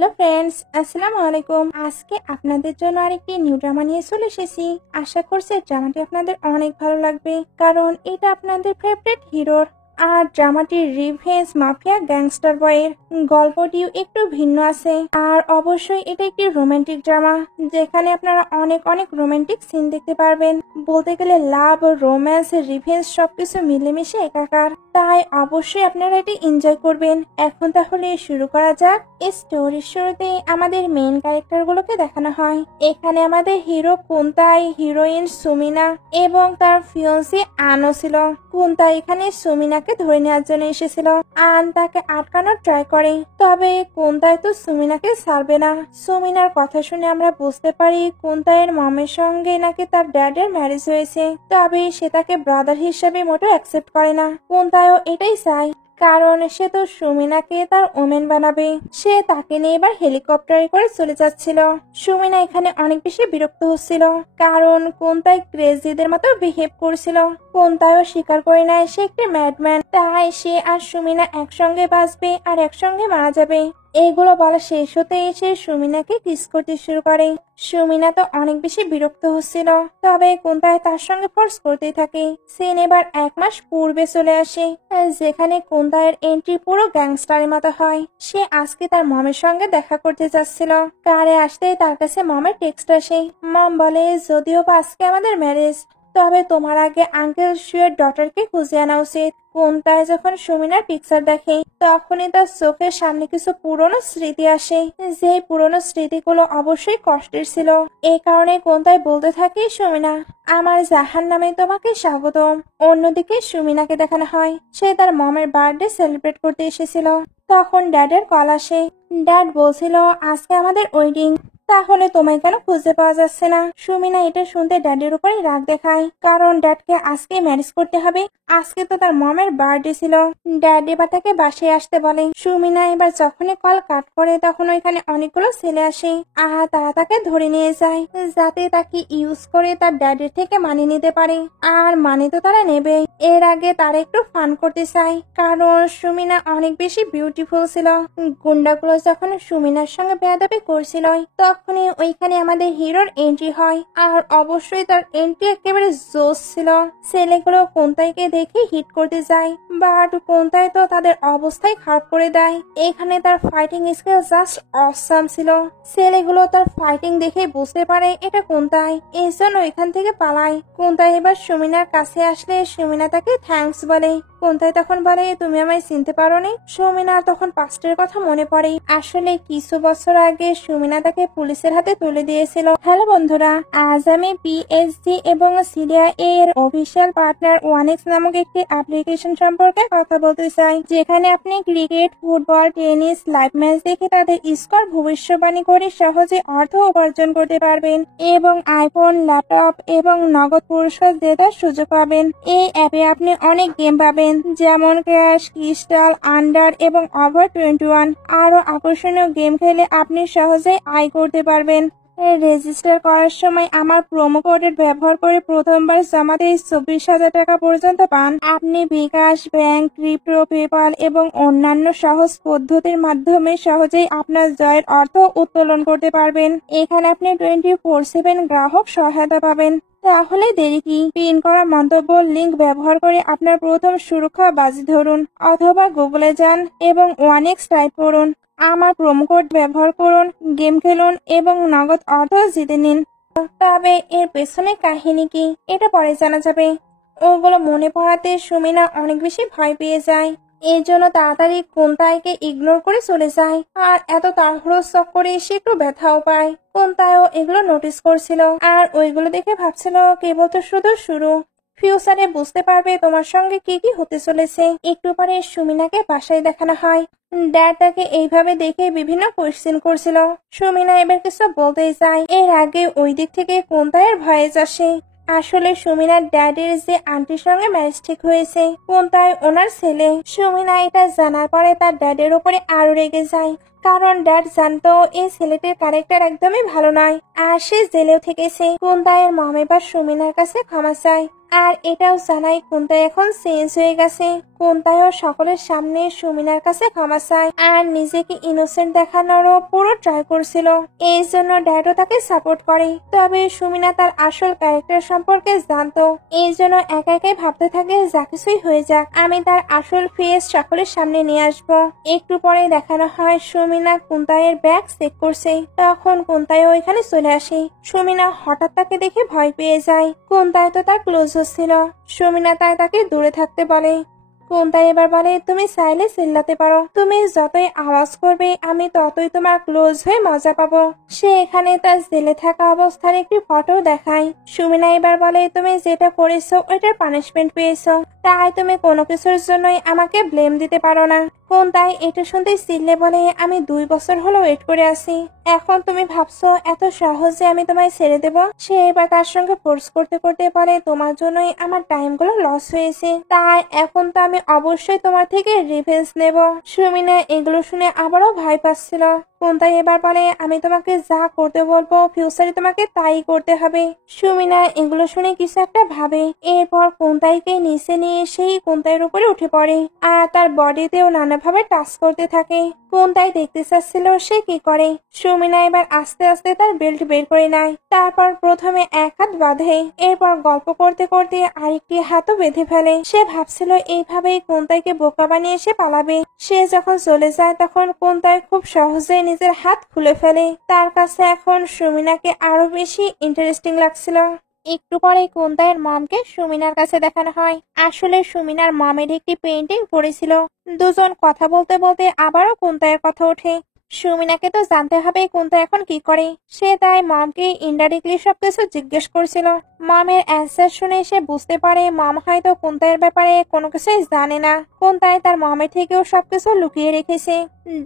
Hello friends, আসসালামু আলাইকুম। আজকে আপনাদের জন্য আরেকটি নিউ ড্রামা নিয়ে চলে এসেছি। আশা করছি ড্রামাটি আপনাদের অনেক ভালো লাগবে, কারণ এটা আপনাদের ফেভারিট হিরোর। আর ড্রামাটির রিভেঞ্জ মাফিয়া গ্যাংস্টার বয়ের গল্পটিও একটু ভিন্ন আছে। আর অবশ্যই এটা একটি রোমান্টিক ড্রামা, যেখানে আপনারা অনেক অনেক রোমান্টিক সিন দেখতে পারবেন। বলতে গেলে লাভ, রোম্যান্স, রিভেঞ্জ সবকিছু মিলেমিশে একাকার। তাই অবশ্যই আপনারা এটি এনজয় করবেন। এখন তাহলে শুরু করা যাক। স্টোরির শুরুতে আমাদের মেইন ক্যারেক্টার গুলোকে দেখানো হয়। এখানে আমাদের হিরো কুন্তাই, হিরোইন সুমিনা এবং তার ফিয়ন্সি আনো ছিল। কুন্তাই এখানে সুমিনাকে ধরে নেওয়ার জন্য এসেছিল। আন তাকে আটকানোর ট্রাই করে, তবে কুন্তাই তো সুমিনাকে ছাড়বে না। সুমিনার কথা শুনে আমরা বুঝতে পারি কুন্তাইয়ের মমের সঙ্গে নাকি তার ড্যাডের ম্যারেজ হয়েছে, তবে সে তাকে ব্রাদার হিসেবে মোটেও অ্যাকসেপ্ট করে না। কুন্তাইও এটাই চায়, কারণ সে তো সুমিনাকে তার ওমেন বানাবে। সে তাকে নিয়ে এবার হেলিকপ্টারে করে চলে যাচ্ছিল। সুমিনা এখানে অনেক বেশি বিরক্ত হচ্ছিল, কারণ কুন্তাই ক্রেজিদের মতো বিহেভ করছিল। কুন্তাইও স্বীকার করে নেয় সে একটি ম্যাডম্যান, তাই সে আর সুমিনা একসঙ্গে বাঁচবে আর একসঙ্গে মারা যাবে। এগুলো বলা শেষ হতে এসে সুমিনাকে কিস করতে শুরু করে। সুমিনা তো অনেক বেশি বিরক্ত হচ্ছিল, তবে কুন্তাই তার সঙ্গে ফোর্স করতেই থাকে। সিন এবার 1 মাস পূর্বে চলে আসে, যেখানে কুন্তাইয়ের এন্ট্রি পুরো গ্যাংস্টারের মতো হয়। সে আজকে তার মমের সঙ্গে দেখা করতে যাচ্ছিল। কারে আসতেই তার কাছে মমের টেক্সট আসে। মম বলে, যদিও বা আজকে আমাদের ম্যারেজ, তবে তোমার আগে আঙ্কেল শিওর ডটারকে খুঁজে আনা উচিত। কুন্তাই যখন সুমিনার পিকচার দেখে, তখনই তার চোখের সামনে কিছু পুরনো স্মৃতি আসে, যে পুরনো স্মৃতিগুলো অবশ্যই কষ্টের ছিল। এই কারণে কুন্তাই বলতে থাকে, সুমিনা, আমার জাহান নামে তোমাকে স্বাগতম। অন্যদিকে সুমিনাকে দেখানো হয় সে তার মমের বার্থডে সেলিব্রেট করতে এসেছিল। তখন ড্যাডের কল আসে। ড্যাড বলছিল আজকে আমাদের ওয়েডিং, তাহলে তোমায় কেন খুঁজে পাওয়া যাচ্ছে না? সুমিনা এটা শুনতে ড্যাডের উপরে রাগ দেখায়, কারণ ড্যাডকে আজকে ম্যারেজ করতে হবে। আজকে তো তার মমের বার্থডে ছিল। ড্যাড এবার তাকে বাসায় আসতে বলে। সুমিনা এবার যখনই কল কাট করে, তখন ওইখানে অনেকগুলো ছেলে আসে। তারা তাকে ধরে নিয়ে যায়, যাতে তাকে ইউজ করে তার ড্যাডের থেকে মানি নিতে পারে। আর মানি তো তারা নেবে। এর আগে তারা একটু ফান করতে চায়, কারণ সুমিনা অনেক বেশি বিউটিফুল ছিল। গুন্ডাগুলো যখন সুমিনার সঙ্গে বেয়াদবি করছিল, তখনই ওইখানে আমাদের হিরোর এন্ট্রি হয়। আর অবশ্যই তার এন্ট্রি একেবারে জোশ ছিল। ছেলেগুলো কুন্তাইকে দেখে হিট করতে যায়, বাট কুন্তাই তো তাদের অবস্থায় খারাপ করে দেয়। এখানে তার ফাইটিং স্কিল জাস্ট অসাম ছিল। ছেলেগুলো তার ফাইটিং দেখে বুঝতে পারে এটা কুন্তাই, এই জন্য এখান থেকে পালায়। কুন্তাই এবার সুমিনার কাছে আসলে সুমিনা তাকে থ্যাঙ্কস বলে। কুন্তাই তখন বলে, তুমি আমায় চিনতে পারোনি? সুমিনার তখন পাস্টের কথা মনে পড়ে। আসলে কিছু বছর আগে সুমিনা তাকে পুলিশের হাতে তুলে দিয়েছিল। হ্যালো বন্ধুরা, আজ আমি পিএসজি এবং সিরিয়া এর অফিসিয়াল পার্টনার ওয়ানেক্স নামক একটি অ্যাপ্লিকেশন সম্পর্কে কথা বলতে চাই, যেখানে আপনি cricket, football, tennis live match দেখে তাদের স্কোর ভবিষ্যৎবাণী করে সহজে অর্থ উপার্জন করতে পারবেন এবং আইফোন, ল্যাপটপ এবং নগদ পুরস্কার জেতার সুযোগ পাবেন। এই অ্যাপে আপনি অনেক গেম পাবেন, যেমন ক্র্যাশ, ক্রিস্টাল, আন্ডার এবং ওভার 21। আরো আকর্ষণীয় গেম খেলে আপনি সহজেই আয় করতে পারবেন। রেজিস্টার করার সময় আমার প্রোমো কোডের ব্যবহার করে প্রথমবার জমাতে 24,000 টাকা পর্যন্ত পান। আপনি বিকাশ, ব্যাংক, ক্রিপ্টো, পেপাল এবং অন্যান্য সহজ পদ্ধতির মাধ্যমে সহজেই আপনার জয়ের অর্থ উত্তোলন করতে পারবেন। এখানে আপনি 24/7 গ্রাহক সহায়তা পাবেন। তাহলে দেরি কি? পিন করা মন্তব্য লিংক ব্যবহার করে আপনার প্রথম সুরক্ষা বাজি ধরুন, অথবা গুগলে যান এবং ওয়ানেক্স টাইপ করুন। আমার প্রোমো কোড ব্যবহার করুন, গেম খেলুন এবং নগদ অর্থ জিতে নিন। তবে এর পেছনে কাহিনী কি, এটা পরে জানা যাবে। ওগুলো মনে পড়াতে সুমিনা অনেক বেশি ভয় পেয়ে যায়। এই জন্য তাড়াতাড়ি কুন্তাইকে ইগনোর করে চলে যায়। আর এত তাড়াহুড়োর চক্করে সে একটু ব্যথাও পায়। কুন্তাইও এগুলো নোটিস করছিল, আর ওইগুলো দেখে ভাবছিল কেবল তো শুধু শুরু। ফিউচারে বুঝতে পারবে তোমার সঙ্গে কি কি হতে চলেছে। একটু পরে সুমিনাকে বাসায় দেখানো হয়। ড্যাড তাকে এইভাবে দেখে বিভিন্ন কোয়েশ্চেন করছিল। সুমিনা এবার কিছু বলতেই চায়, এর আগে ওই দিক থেকে কুন্তাইয়ের ভয়েস আসে। আসলে সুমিনার ড্যাডের যে আন্টির সঙ্গে ম্যারেজ ঠিক হয়েছে, কুন্তাই ওনার ছেলে। সুমিনা এটা জানার পরে তার ড্যাডের উপরে আরো রেগে যায়, কারণ ড্যাড জানতো এই ছেলেটির ক্যারেক্টার একদমই ভালো নয়, আর সে জেলেও থেকেছে। কুন্তাইয়ের মম এবার সুমিনার কাছে ক্ষমা চায়, আর এটাও জানাই কুন্তাই এখন চেঞ্জ হয়ে গেছে। কোনতাইও সকলের সামনে সুমিনার কাছে ক্ষমা চায় আর নিজেকে ইনোসেন্ট দেখানোরও পুরো ট্রাই করছিল। এই জন্য ড্যাডও তাকে সাপোর্ট করে। তবে সুমিনা তার আসল ক্যারেক্টার সম্পর্কে জানতো। এই জন্য একা একাই ভাবতে থাকে যা কিছুই হয়ে যাক আমি তার আসল ফেস সকলের সামনে নিয়ে আসবো। একটু পরে দেখানো হয় সুমিনা কোনতাইয়ের ব্যাগ চেক করছে। তখন কোনতাইও এখানে চলে আসে। সুমিনা হঠাৎ তাকে দেখে ভয় পেয়ে যায়। কোনতাই তো তার ক্লোজ হচ্ছিল। সুমিনা তাই তাকে দূরে থাকতে বলে। কোনতাই এবার বলে তুমি চাইলে চিল্লাতে পারো, তুমি যতই আওয়াজ করবে আমি ততই তোমার ক্লোজ হয়ে মজা পাবো। সে এখানে তার জেলে থাকা অবস্থার একটি ফটো দেখায়। সুমিনা এবার বলে তুমি যেটা করেছো ওইটার পানিশমেন্ট পেয়েছো, তাই তুমি কোনো কিছুর জন্যই আমাকে ব্লেম দিতে পারো না। কোনতাই এটা শুনতেই চিল্লে বলে আমি 2 বছর হলো ওয়েট করে আছি, এখন তুমি ভাবছো এত সহজে আমি তোমায় ছেড়ে দেব? সে এবার তার সঙ্গে ফোর্স করতে করতে বলে তোমার জন্যই আমার টাইম গুলো লস হয়েছে, তাই এখন তো আমি অবশ্যই তোমার থেকে রিভেঞ্জ নেব। সুমিনা এগুলো শুনে আবারও ভয় পাচ্ছিল। কোনতাই এবার বলে আমি তোমাকে যা করতে বলবো ফিউচারে তোমাকে তাই করতে হবে। সুমিনা এগুলো শুনে কিছু একটা ভাবে। এরপর কোনতাইকে নিচে নিয়ে সেই কোনতাইয়ের উপরে উঠে পড়ে আর তার বডিতেও নানাভাবে টাচ করতে থাকে। কোনতাই দেখতে চাচ্ছিল সে কি করে। সুমিনা এবার আস্তে আস্তে তার বেল্ট বের করে নেয়। তারপর প্রথমে এক হাত বাঁধে, এরপর গল্প করতে করতে আরেকটি হাতও বেঁধে ফেলে। সে ভাবছিল এইভাবেই কোনতাইকে বোকা বানিয়ে সে পালাবে। সে যখন চলে যায় তখন কোনতাই খুব সহজে নিজের হাত খুলে ফেলে। তার কাছে এখন সুমিনাকে আরো বেশি ইন্টারেস্টিং লাগছিল। একটু পরে কোনতাইয়ের মমকে সুমিনার কাছে দেখানো হয়। আসলে সুমিনার মমের একটি পেইন্টিং পড়েছিল। দুজন কথা বলতে বলতে আবারও কোনতাইয়ের কথা ওঠে। সুমিনাকে তো জানতে হবে কোনতাই এখন কি করে। সে তাই মমকে ইনডাইরেক্টলি সবকিছু জিজ্ঞেস করছিল। মমের অ্যান্সার শুনে সে বুঝতে পারে মম হয়তো কোনতাইয়ের ব্যাপারে কোনো কিছুই জানে না। কোনতাই তার মমের থেকেও সবকিছু লুকিয়ে রেখেছে।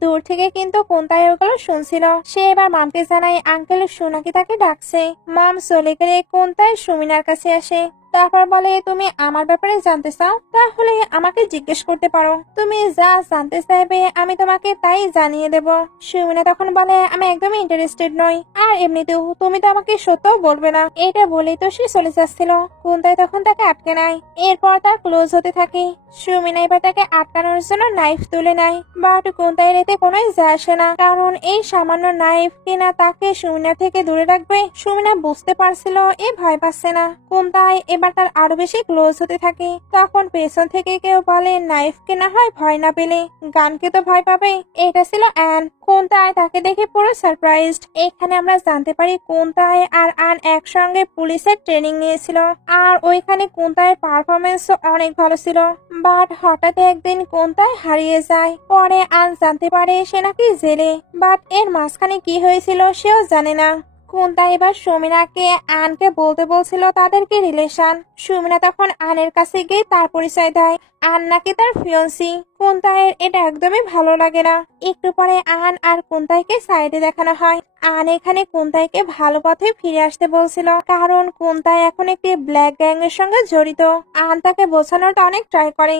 দূর থেকে কিন্তু কোনতাই ওগুলো শুনছিল। সে এবার মমকে জানায় আঙ্কেল সোনাকি তাকে ডাকছে। মম চলে গেলে কোনতাই সুমিনার কাছে আসে। তারপর বলে তুমি আমার ব্যাপারে জানতে চাও, তাহলে আমাকে জিজ্ঞেস করতে পারো, তুমি যা জানতে চাইবে আমি তোমাকে তাই জানিয়ে দেব। সুমিনা তখন বলে আমি একদমই ইন্টারেস্টেড নই, আর এমনিতেও তুমি তো আমাকে সত্য বলবে না। এটা বলেই তো সে চলে যাচ্ছিল। কোনতাই তখন তাকে আটকে নেয়। এরপর তার ক্লোজ হতে থাকে। সুমিনা এবার তাকে আটকানোর জন্য নাইফ তুলে নেয়, বাট কোনতাইয়ের এতে কোনো যায় আসে না, কারণ এই সামান্য নাইফ কিনা তাকে সুমিনা থেকে দূরে রাখবে। সুমিনা বুঝতে পারছিল এ ভয় পাচ্ছে না। কোনতাই এবার তার আরো বেশি ক্লোজ হতে থাকে। তখন পেছন থেকে কেউ বলে নাইফ কে না হয় ভয় না পেলে গানকে তো ভয় পাবে। এটা ছিল অ্যান। কোনতাই তাকে দেখে পুরো সারপ্রাইজড। এখানে আমরা জানতে পারি কোনতাই আর আন একসঙ্গে পুলিশের ট্রেনিং নিয়েছিল, আর ওইখানে কোনতাইয়ের পারফরমেন্স অনেক ভালো ছিল। বাট হঠাৎ একদিন কোনতাই হারিয়ে যায়। পরে আন জানতে পারে সে নাকি জেলে, বাট এর মাঝখানে কি হয়েছিল সেও জানে না। কোনতাই এবার সুমিনাকে আনকে বলতে বলছিল তাদের কি রিলেশন। সুমিনা তখন আনের কাছে গিয়ে তার পরিচয় দেয়। আন নাকি তার ফিয়ন্সি। কোনতাইয়ের এটা একদমই ভালো লাগে না। একটু পরে আন আর কোনতাইকে সাইডে দেখানো হয়। আন এখানে কোনতাইকে ভালো পথে ফিরে আসতে বলছিল, কারণ কোনতাই এখন একটি ব্ল্যাক গ্যাং এর সঙ্গে জড়িত। আন তাকে বোঝানোর অনেক ট্রাই করে,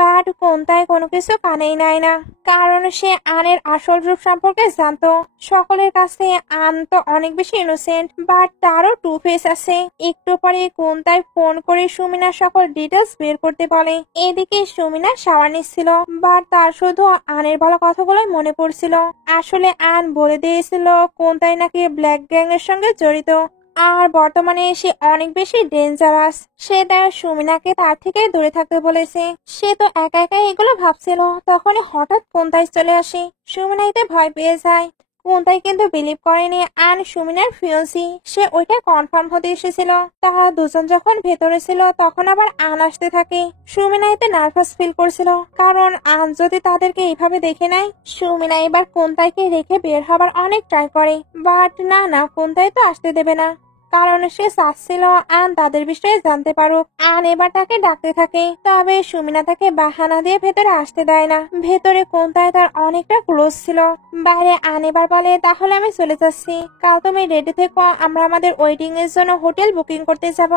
বাট কোনতাই কোনো কিছু কানেই নেয় না, কারণ সে আনের আসল রূপ সম্পর্কে জানতো। সকলের কাছে আন তো অনেক বেশি ইনোসেন্ট, বাট তারও টু ফেস আছে। একটু পরে কোনতাই ফোন করে সুমিনার সকল ডিটেলস বের করতে বলে। এদিকে সুমিনা শাওয়ার নিচ্ছিল, বাট তার শুধু আনের ভালো কথাগুলোই মনে পড়ছিল। আসলে আন বলে দিয়েছিল কোনতাই নাকি ব্ল্যাক গ্যাং এর সঙ্গে জড়িত, আর বর্তমানে সে অনেক বেশি ডেঞ্জারাস। সে তার সুমিনাকে তার থেকে দূরে থাকতে বলেছে। সে তো একা একা এগুলো ভাবছিল, তখনই হঠাৎ কোনতাই চলে আসে। সুমিনা এতে ভয় পেয়ে যায়। কোনতাই কিন্তু বিলিভ করেনি আন সুমিনার ফিয়ন্সি। সে ওইটা কনফার্ম হতে এসেছিল। তারা দুজন যখন ভেতরে ছিল তখন আবার আন আসতে থাকে। সুমিনা এতে নার্ভাস ফিল করছিল, কারণ আন যদি তাদেরকে এইভাবে দেখে নেয়। সুমিনা এবার কোনতাইকে রেখে বের হবার অনেক ট্রাই করে, বাট না কোনতাই তো আসতে দেবে না, কারণ সে চাচ্ছিল আন তাদের বিষয়ে জানতে পারুক। আন এবার তাকে ডাকতে থাকে, তবে সুমিনা তাকে বাহানা দিয়ে ভেতরে আসতে দেয় না। ভেতরে কোনতাই তার অনেকটা ক্লোজ ছিল। বাইরে আন এবার বলে তাহলে আমি চলে যাচ্ছি, কাল তুমি রেডি থেকো, আমরা আমাদের ওয়েডিং এর জন্য হোটেল বুকিং করতে যাব।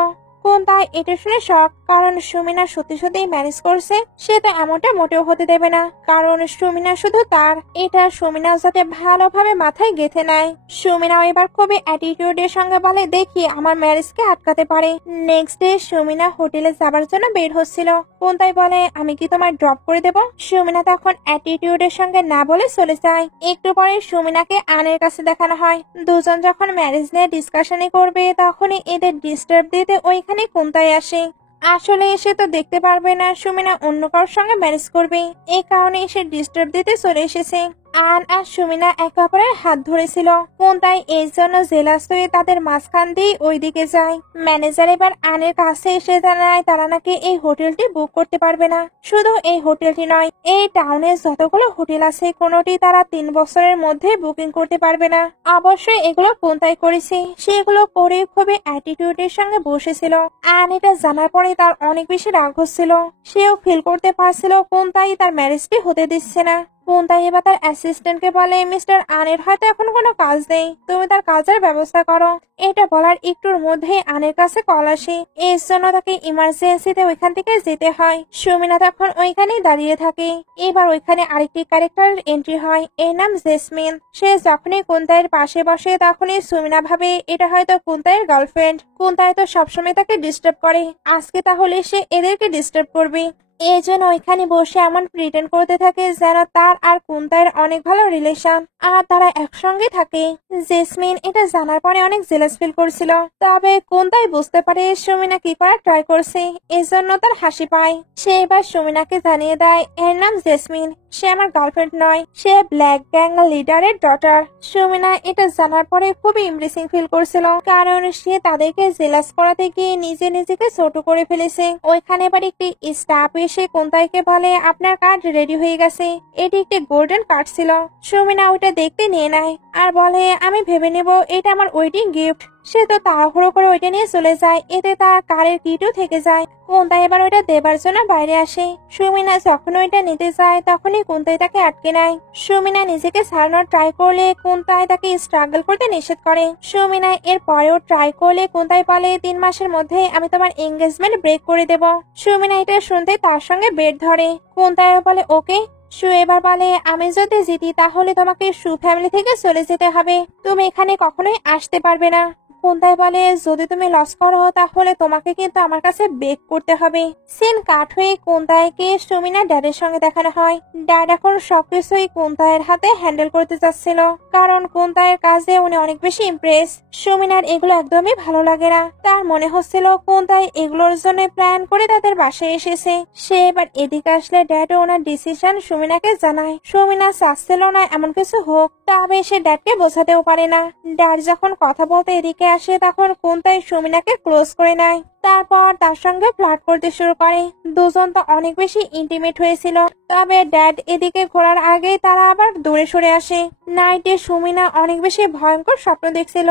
কোনতাই এটা শুনে শক, কারণ সুমিনা সত্যি সত্যি ম্যানেজ করছে। সে তো এমনটা মোটেও হতে দেবে না, কারণ সুমিনা শুধু তার। এটা সুমিনা যাতে ভালোভাবে মাথায় গেঁথে নেয়। সুমিনাও এবার খুবই অ্যাটিটিউডের সঙ্গে বলে, দেখি আমার ম্যারেজকে আটকাতে পারে। নেক্সট ডে সুমিনা হোটেলে যাবার জন্য বের হচ্ছিল। কোনতাই বলে, আমি কি তোমার ড্রপ করে দেব? সুমিনা তখন অ্যাটিটিউডের সঙ্গে না বলে চলে যায়। একটু পরে সুমিনাকে আনের কাছে দেখানো হয়। দুজন যখন ম্যারেজ নিয়ে ডিসকাশনই করবে, তখনই এদের ডিস্টার্ব দিতে ওইখানে কোনতাই আসে। আসলে এসে তো দেখতে পারবে না সুমিনা অন্য কারোর সঙ্গে ম্যারেজ করবে, এই কারণে এসে ডিস্টার্ব দিতে চলে এসেছে। আন আর সুমিনা একে অপরের হাত ধরেছিল। কোনতাই এর জন্য জেলাস হয়ে তাদের মাঝখান দিয়ে ওইদিকে যায়। ম্যানেজার এবার আনের কাছে এসে জানায় তারা নাকি এই হোটেলটি বুক করতে পারবে না। শুধু এই হোটেলটি নয়, এই টাউনে যতগুলো হোটেল আছে কোনোটি তারা 3 বছরের মধ্যে বুকিং করতে পারবে না। অবশ্যই এগুলো কোনতাই করেছে, সেগুলো করে খুবই অ্যাটিটিউডের সঙ্গে বসেছিল। আন এটা জানার পরে তার অনেক বেশি রাগ হচ্ছিল। সেও ফিল করতে পারছিল কোনতাই তার ম্যারেজটি হতে দিচ্ছে না। কোনতাই এবার তার অ্যাসিস্ট্যান্টকে বলে, মিস্টার আনের হয়তো এখন কোনো কাজ নেই, তুমি তার কাজের ব্যবস্থা করো। এটা বলার একটুর মধ্যে আনের কাছে কল আসে। এর জন্য তাকে ইমার্জেন্সিতে ওইখান থেকে যেতে হয়। সুমিনা তখন ওইখানেই দাঁড়িয়ে থাকে। এবার ওইখানে আরেকটি ক্যারেক্টারের এন্ট্রি হয়, এর নাম জেসমিন। সে যখনই কোনতাইয়ের পাশে বসে, তখনই সুমিনা ভাবে এটা হয়তো কোনতাইয়ের গার্লফ্রেন্ড। কোনতাই তো সবসময় তাকে ডিস্টার্ব করে, আজকে তাহলে সে এদেরকে ডিস্টার্ব করবে। এই জন্য ওইখানে বসে এমন প্রিটেন্ড করতে থাকে যেন তার আর কোনতাইয়ের অনেক ভালো রিলেশন, আর তারা একসঙ্গে থাকে। জেসমিন এটা জানার পরে অনেক জেলাস ফিল করছিল। তবে কোনতাই বুঝতে পারে সুমিনা কি করার ট্রাই করছে, এজন্য তার হাসি পায়। সে এবার সুমিনাকে জানিয়ে দেয়, এর নাম জেসমিন, সে আমার গার্লফ্রেন্ড নয়, সে ব্ল্যাক গ্যাং লিডারের ডটার। সুমিনা এটা জানার পরে খুবই ইমপ্রেসিং ফিল করছিল, কারণ সে তাদেরকে জেলাস করাতে গিয়ে নিজেকে ছোট করে ফেলেছে। ওইখানে এবার একটি স্টাফ এসে কোনতাইকে বলে, আপনার কার্ড রেডি হয়ে গেছে। এটি একটি গোল্ডেন কার্ড ছিল। সুমিনা ওইটা দেখতে নিয়ে নেয় আর বলে, আমি ভেবে নেব এটা আমার ওয়েডিং গিফট। সে তো তাড়াহুড়ো করে ওইটা নিয়ে চলে যায়, এতে তার কারের কিটও থেকে যায়। কোনতাই এবার ওইটা দেবার জন্য বাইরে আসে। সুমিনা যখন ওইটা নিতে যায়, তখনই কোনতাই তাকে আটকে নেয়। সুমিনা নিজেকে ছাড়ানোর ট্রাই করলে কোনতাই তাকে স্ট্রাগল করতে নিষেধ করে। সুমিনা এর পরেও ট্রাই করলে কোনতাই বলে, 3 মাসের মধ্যে আমি তোমার এঙ্গেজমেন্ট ব্রেক করে দেব। সুমিনা এটা শুনতে তার সঙ্গে বেড ধরে। কোনতাইও বলে ওকে। সু এবার বলে, আমি যদি জিতি তাহলে তোমাকে সু ফ্যামিলি থেকে চলে যেতে হবে, তুমি এখানে কখনোই আসতে পারবে না। কোনতাই বলে, যদি তুমি লস করো তাহলে তোমাকে কিন্তু আমার কাছে বেক করতে হবে। সিন কাট হয়ে কোনতাইকে সুমিনা ড্যাডের সঙ্গে দেখানো হয়। ড্যাড এখন সবকিছুই কোনতাইয়ের হাতে হ্যান্ডেল করতে চাচ্ছিল, কারণ কোনতাইয়ের কাজে উনি অনেক বেশি ইমপ্রেস। সুমিনার এগুলো একদমই ভালো লাগে না। তার মনে হচ্ছিল কোনতাই এগুলোর জন্য প্ল্যান করে তাদের বাসায় এসেছে। সে এবার এদিকে আসলে ড্যাডও ওনার ডিসিশন সুমিনাকে জানায়। সুমিনা চাচ্ছিল না এমন কিছু হোক, তবে সে ড্যাডকে বোঝাতেও পারে না। ড্যাড যখন কথা বলতে এদিকে আসে, তখন কোনতাই সুমিনাকে ক্লোজ করে নেয়। তারপর তার সঙ্গে ফ্লার্ট করতে শুরু করে। দুজন তো অনেক বেশি ইন্টিমেট হয়েছিল। তবে ড্যাড এদিকে ঘোরার আগেই তারা আবার দূরে সরে আসে। নাইটে সুমিনা অনেক বেশি ভয়ঙ্কর স্বপ্ন দেখছিল,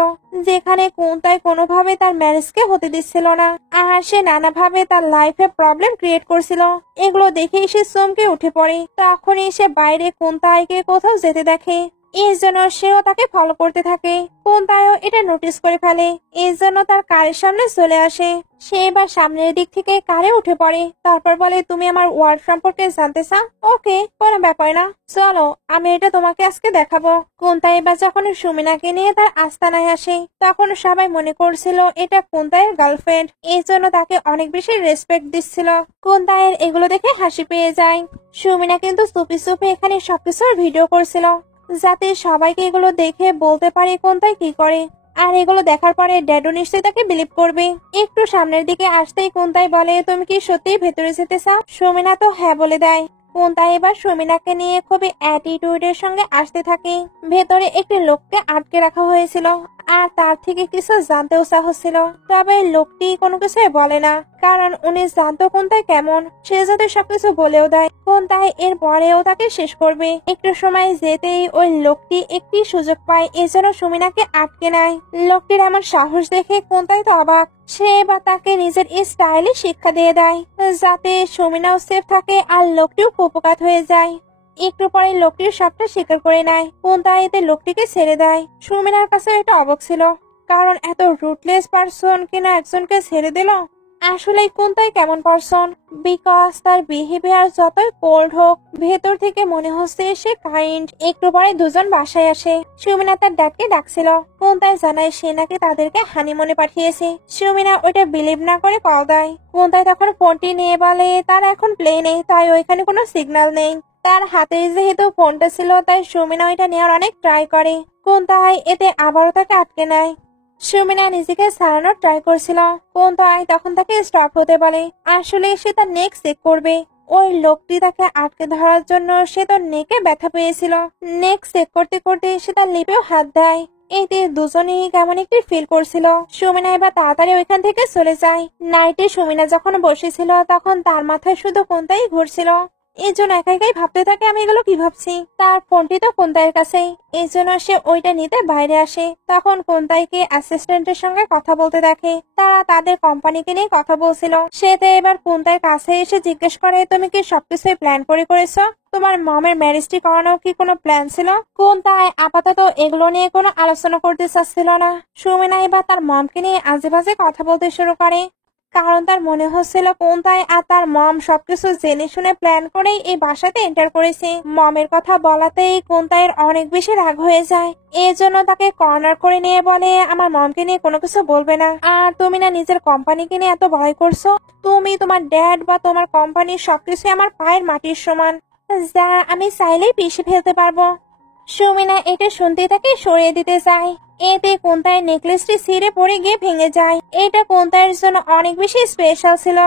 যেখানে কোনতাই কোনোভাবে তার ম্যারেজকে হতে দিচ্ছিল না, আর সে নানাভাবে তার লাইফে প্রবলেম ক্রিয়েট করছিল। এগুলো দেখেই সে চমকে উঠে পড়ে। তখনই সে বাইরে কোনতাইকে কোথাও যেতে দেখে। এর জন্য সেও তাকে ফলো করতে থাকে। কোনতাইও এটা নোটিস করে ফেলে, এর জন্য তার কারের সামনে চলে আসে। সে এবার সামনের দিক থেকে কারে উঠে পড়ে। তারপর বলে, তুমি আমার ওয়ার্ড সম্পর্কে জানতে চাও? ওকে, কোনো ব্যাপার না, চলো আমি এটা তোমাকে আজকে দেখাবো। কোনতাই এবার যখন সুমিনাকে নিয়ে তার আস্তানায় আসে, তখন সবাই মনে করছিল এটা কোনতাইয়ের গার্লফ্রেন্ড, এই জন্য তাকে অনেক বেশি রেসপেক্ট দিচ্ছিল। কোনতাইয়ের এগুলো দেখে হাসি পেয়ে যায়। সুমিনা কিন্তু চুপি চুপি এখানে সবকিছুর ভিডিও করছিল, যাতে সবাইকে এগুলো দেখে বলতে পারে কোনতাই কি করে। আর এগুলো দেখার পরে ড্যাডও নিশ্চয়ই তাকে বিলিভ করবে। একটু সামনের দিকে আসতেই কোনতাই বলে, তুমি কি সত্যি ভেতরে যেতে চাও? সুমিনা তো হ্যাঁ বলে দেয়। কোনতাই এবার সুমিনাকে নিয়ে খুবই অ্যাটিটিউডের সঙ্গে আসতে থাকে। ভেতরে একটি লোককে আটকে রাখা হয়েছিল, আর তার থেকে কিছু জানতে উৎসাহ ছিল। তবে লোকটি কোনো কিছু বলে না, কারণ উনি জানতো কোনতাই কেমন। সে যদি সবকিছু বলেও দেয়, কোনতাই এর পরেও তাকে শেষ করবে। একটু সময় যেতেই ওই লোকটি একটি সুযোগ পায়, এজন্য সুমিনাকে আটকে নেয়। লোকটির এমন সাহস দেখে কোনতাই তো অবাক। সে এবার তাকে নিজের স্টাইলে শিক্ষা দিয়ে দেয়, যাতে সুমিনাও সেফ থাকে আর লোকটিও কুপকাত হয়ে যায়। একটু পরে লোকটির সবটা স্বীকার করে নেয়। কোনতাই এতে লোকটিকে ছেড়ে দেয়। সুমিনার কাছে এটা অবাক ছিল, কারণ এত রুটলেস পারসন কিনা একজনকে ছেড়ে দিল। আসলে কোনটাই কেমন পারসন, বিকজ তার বিহেভিয়ার যতই কোল্ড হোক ভেতর থেকে মনে হচ্ছে সে কাইন্ড। একটু পরে দুজন বাসায় আসে। সুমিনা তার ড্যাডকে ডাকছিল। কোনটাই জানায় সে নাকি তাদেরকে হানিমুনে পাঠিয়েছে। সুমিনা ওইটা বিলিভ না করে কল দেয়। কোনটাই তখন ফোনটি নিয়ে বলে তার এখন প্লেনে, তাই ওইখানে কোনো সিগন্যাল নেই। তার হাতে যেহেতু ফোনটা ছিল তাই সুমিনা ওইটা নেওয়ার অনেক ট্রাই করে। কোনটাই এতে আবারও তাকে আটকে নেয়। সুমিনা নিজেকে সারানোর ট্রাই করছিল। কোনটাই তখন তাকে স্টপ হতে বলে। আসলে সে তার নেক চেক করবে। ওই লোকটি তাকে আটকে ধরার জন্য সে তার নেকে ব্যথা পেয়েছিল। নেক চেক করতে করতে সে তার লিপেও হাত দেয়। এতে দুজনেই কেমন একটি ফিল করছিল। সুমিনা এবার তাড়াতাড়ি ওইখান থেকে চলে যায়। নাইটে সুমিনা যখন বসেছিল তখন তার মাথায় শুধু কোনটাই ঘুরছিল। এই জন্য একা একাই ভাবতে থাকে আমি এগুলো কি ভাবছি। তার ফোনটি তো কোনটাইয়ের কাছেই, এই জন্য সে ওইটা নিতে বাইরে আসে। তখন কোনটাইকে অ্যাসিস্ট্যান্টের সঙ্গে কথা বলতে দেখে। তারা তাদের কোম্পানিকে নিয়ে কথা বলছিল। সে তো এবার কোনটাইয়ের কাছে এসে জিজ্ঞেস করে তুমি কি সবকিছুই প্ল্যান করে করেছো? তোমার মমের ম্যারেজটি করানো কি কোনো প্ল্যান ছিল? কোনটাই আপাতত এগুলো নিয়ে কোনো আলোচনা করতে চাচ্ছিল না। সুমিনা এবার তার মমকে নিয়ে আজে বাজে কথা বলতে শুরু করে। কারণ তার মনে হচ্ছিল কোনটাই আর তার মম সবকিছু জেনে শুনে প্ল্যান করেই এই বাসাতে এন্টার করেছে। মমের কথা বলাতেই কোনটাইয়ের অনেক বেশি রাগ হয়ে যায়। এই জন্য তাকে কর্নার করে নিয়ে বলে আমার মমকে নিয়ে কোনো কিছু বলবে না। আর তুমি না নিজের কোম্পানিকে নিয়ে এত ভয় করছো? তুমি তোমার ড্যাড বা তোমার কোম্পানির সবকিছু আমার পায়ের মাটির সমান, যা আমি চাইলেই পিষে ফেলতে পারবো। সুমিনা এটা শুনতেই তাকে সরিয়ে দিতে চায়। এতে কোনটাই নেকলেসটি ছিঁড়ে পড়ে গিয়ে ভেঙে যায়। এটা কোনটাইয়ের জন্য অনেক বেশি স্পেশাল ছিল।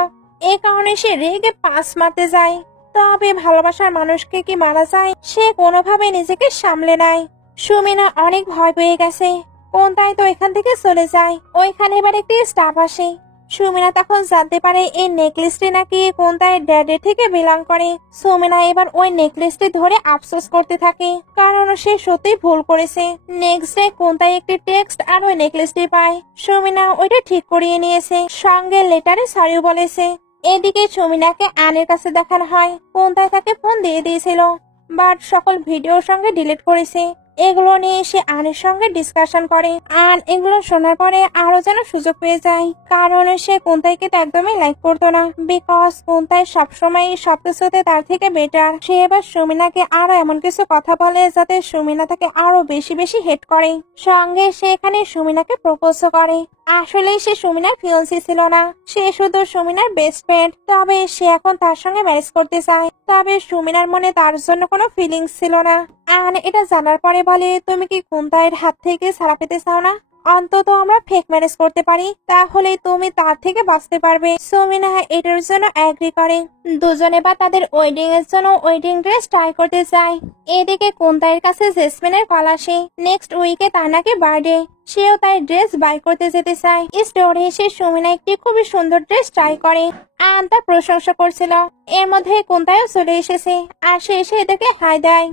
এই কারণে সে রেগে পাস মারতে যায়। তবে ভালোবাসার মানুষকে কি মারা যায়? সে কোনোভাবে নিজেকে সামলে নেয়। সুমিনা অনেক ভয় পেয়ে গেছে। কোনটাই তো এখান থেকে চলে যায়। ওইখানে এবার একটি স্টাফ আসে। সুমিনা তখন জানতে পারে এই নেকলেসটি নাকি কোনটাইয়ের ড্যাডের থেকে বিলং করে। সুমিনা এবার ওই নেকলেসটি ধরে আফসোস করতে থাকে, কারণ সে সত্যি ভুল করেছে। নেক্সট ডে কোনটাই একটি টেক্সট আর ওই নেকলেসটি পায়। সুমিনা ওইটা ঠিক করিয়ে নিয়েছে, সঙ্গে লেটারে সরিও বলেছে। এদিকে সুমিনাকে আনের কাছে দেখানো হয় কোনটাই তাকে ফোন দিয়ে দিয়েছিল, বাট সকল ভিডিওর সঙ্গে ডিলিট করেছে। এগুলো নিয়ে সে আনের সঙ্গে ডিসকাশন করে। আর এগুলো শোনার পরে আরো যেন সুযোগ পেয়ে যায়, কারণ সে কোনটাইকে তো একদমই লাইক করতো না। বিকজ কোনটাই সবসময় সবকিছুতে তার থেকে বেটার। সে এবার সুমিনাকে আরো এমন কিছু কথা বলে যাতে সুমিনা তাকে আরো বেশি বেশি হেট করে। সঙ্গে সে এখানে সুমিনাকে প্রপোজ করে। আসলে সে সুমিনার ফিয়ান্সি ছিল না, সে শুধু সুমিনার বেস্ট ফ্রেন্ড। তবে সে এখন তার সঙ্গে ম্যারেজ করতে চায়। তবে সুমিনার মনে তার জন্য কোনো ফিলিংস ছিল না। আর এটা জানার পরে বলে তুমি কি কোনটাইয়ের হাত থেকে ছাড়া পেতে চাও না? অন্তত আমরা ফেক ম্যারেজ করতে পারি, তাহলে তুমি তার থেকে বাঁচতে পারবে। সুমিনা এটার জন্য এগ্রি করে। দুজনে বা তাদের ওয়েডিং এর জন্য ওয়েডিং ড্রেস ট্রাই করতে চায়। এদিকে কোনটাইয়ের কাছে জেসমিনের কল আসে। নেক্সট উইকে তার নাকি বার্থডে। সেও তার ড্রেস বাই করতে যেতে চায়। স্টোরে এসে সুমিনা একটি খুবই সুন্দর ড্রেস ট্রাই করে আর তার প্রশংসা করছিল। এর মধ্যে কোনটাইও চলে এসেছে আর সে এসে এদেরকে হাই দেয়।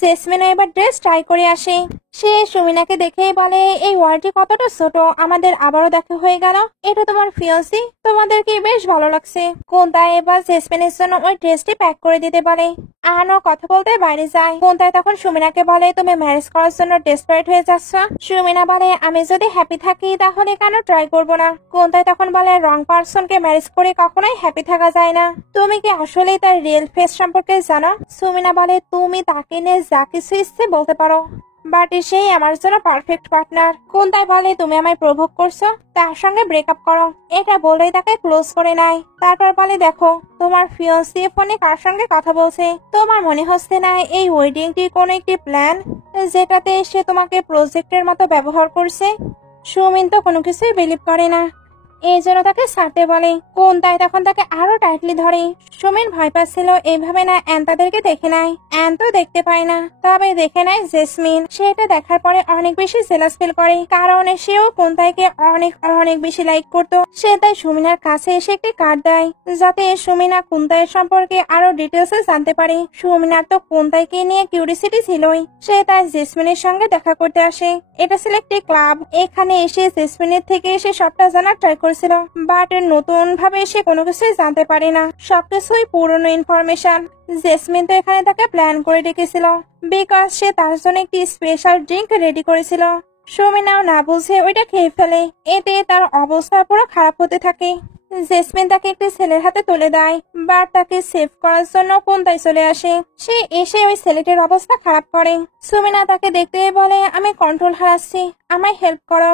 জেসমিনা এবার ড্রেস ট্রাই করে আসে। সে সুমিনাকে দেখে বলে এই ওয়ার্ডটি কতটা ছোট, আমাদের আবারও দেখা হয়ে গেল। এটা তোমার ফিয়ান্সি, তোমাদেরকে বেশ ভালো লাগছে। কোনটাই এবার জেসমিনের জন্য ওই ড্রেসটি প্যাক করে দিতে বলে। আনো কথা বলতে বাইরে যায়। কোনটাই তখন সুমিনাকে বলে তুমি ম্যারেজ করার জন্য ডেসপারেট হয়ে যাচ্ছ। সুমিনা বলে আমি যদি হ্যাপি থাকি তাহলে কেন ট্রাই করবো না। কোনটাই তখন বলে রং পার্সনকে ম্যারেজ করে কখনোই হ্যাপি থাকা যায় না। তুমি কি আসলে তার রিয়েল ফেস সম্পর্কে জানো? সুমিনা বলে তুমি তাকে নিয়ে যা কিছু ইচ্ছে বলতে পারো, বাট সেই আমার জন্য পারফেক্ট পার্টনার। কোনটাই বলে তুমি আমায় প্রভোগ করছো, তার সঙ্গে ব্রেকআপ করো। এটা বলেই তাকে ক্লোজ করে নেয়। তারপর বলে দেখো তোমার ফিয়ান্সি ফোনে কার সঙ্গে কথা বলছে। তোমার মনে হচ্ছে না এই ওয়েডিংটি কোনো একটি প্ল্যান, যেটাতে সে তোমাকে প্রজেক্টের মতো ব্যবহার করছে? সুমিন তো কোনো কিছুই বিলিভ করে না, এই জন্য তাকে ছাড়তে বলে। কোনটাই তখন তাকে আরো টাইটলি ধরে। সুমিন ভয় পাচ্ছিল এইভাবে না অ্যান তাদেরকে দেখে নেয়। অ্যান তো দেখতে পায় না, তবে দেখে নেয় জেসমিন। সে এটা দেখার পরে অনেক বেশি জেলাস ফিল করে, কারণ সেও কোনটাইকে অনেক অনেক বেশি লাইক করতো। সে তাই সুমিনার কাছে এসে একটি কার্ড দেয়, যাতে সুমিনা কোনটাইয়ের সম্পর্কে আরো ডিটেলসে জানতে পারে। সুমিনার তো কোনটাইকে নিয়ে কিউরিসিটি ছিলই। সে তাই জেসমিনের সঙ্গে দেখা করতে আসে। এটা ছিল একটি ক্লাব। এখানে এসে জেসমিনের থেকে এসে সবটা জানার ট্রাই ছিল, বাট নতুন ভাবে সে কোনো কিছুই জানতে পারে না। সবকিছুই পুরনো ইনফরমেশন। জেসমিন তো এখানে তাকে প্ল্যান করে রেখেছিল, বিকজ সে তার জন্য একটি স্পেশাল ড্রিঙ্ক রেডি করেছিল। সুমিনাও না বুঝে ওইটা খেয়ে ফেলে। এতে তার অবস্থা পুরো খারাপ হতে থাকে। জেসমিন তাকে একটি ছেলের হাতে তুলে দেয়, বাট তাকে সেভ করার জন্য কোনটাই চলে আসে। সে এসে ওই ছেলেটির অবস্থা খারাপ করে। সুমিনা তাকে দেখতে বলে, আমি কন্ট্রোল হারাচ্ছি, আমায় হেল্প করো।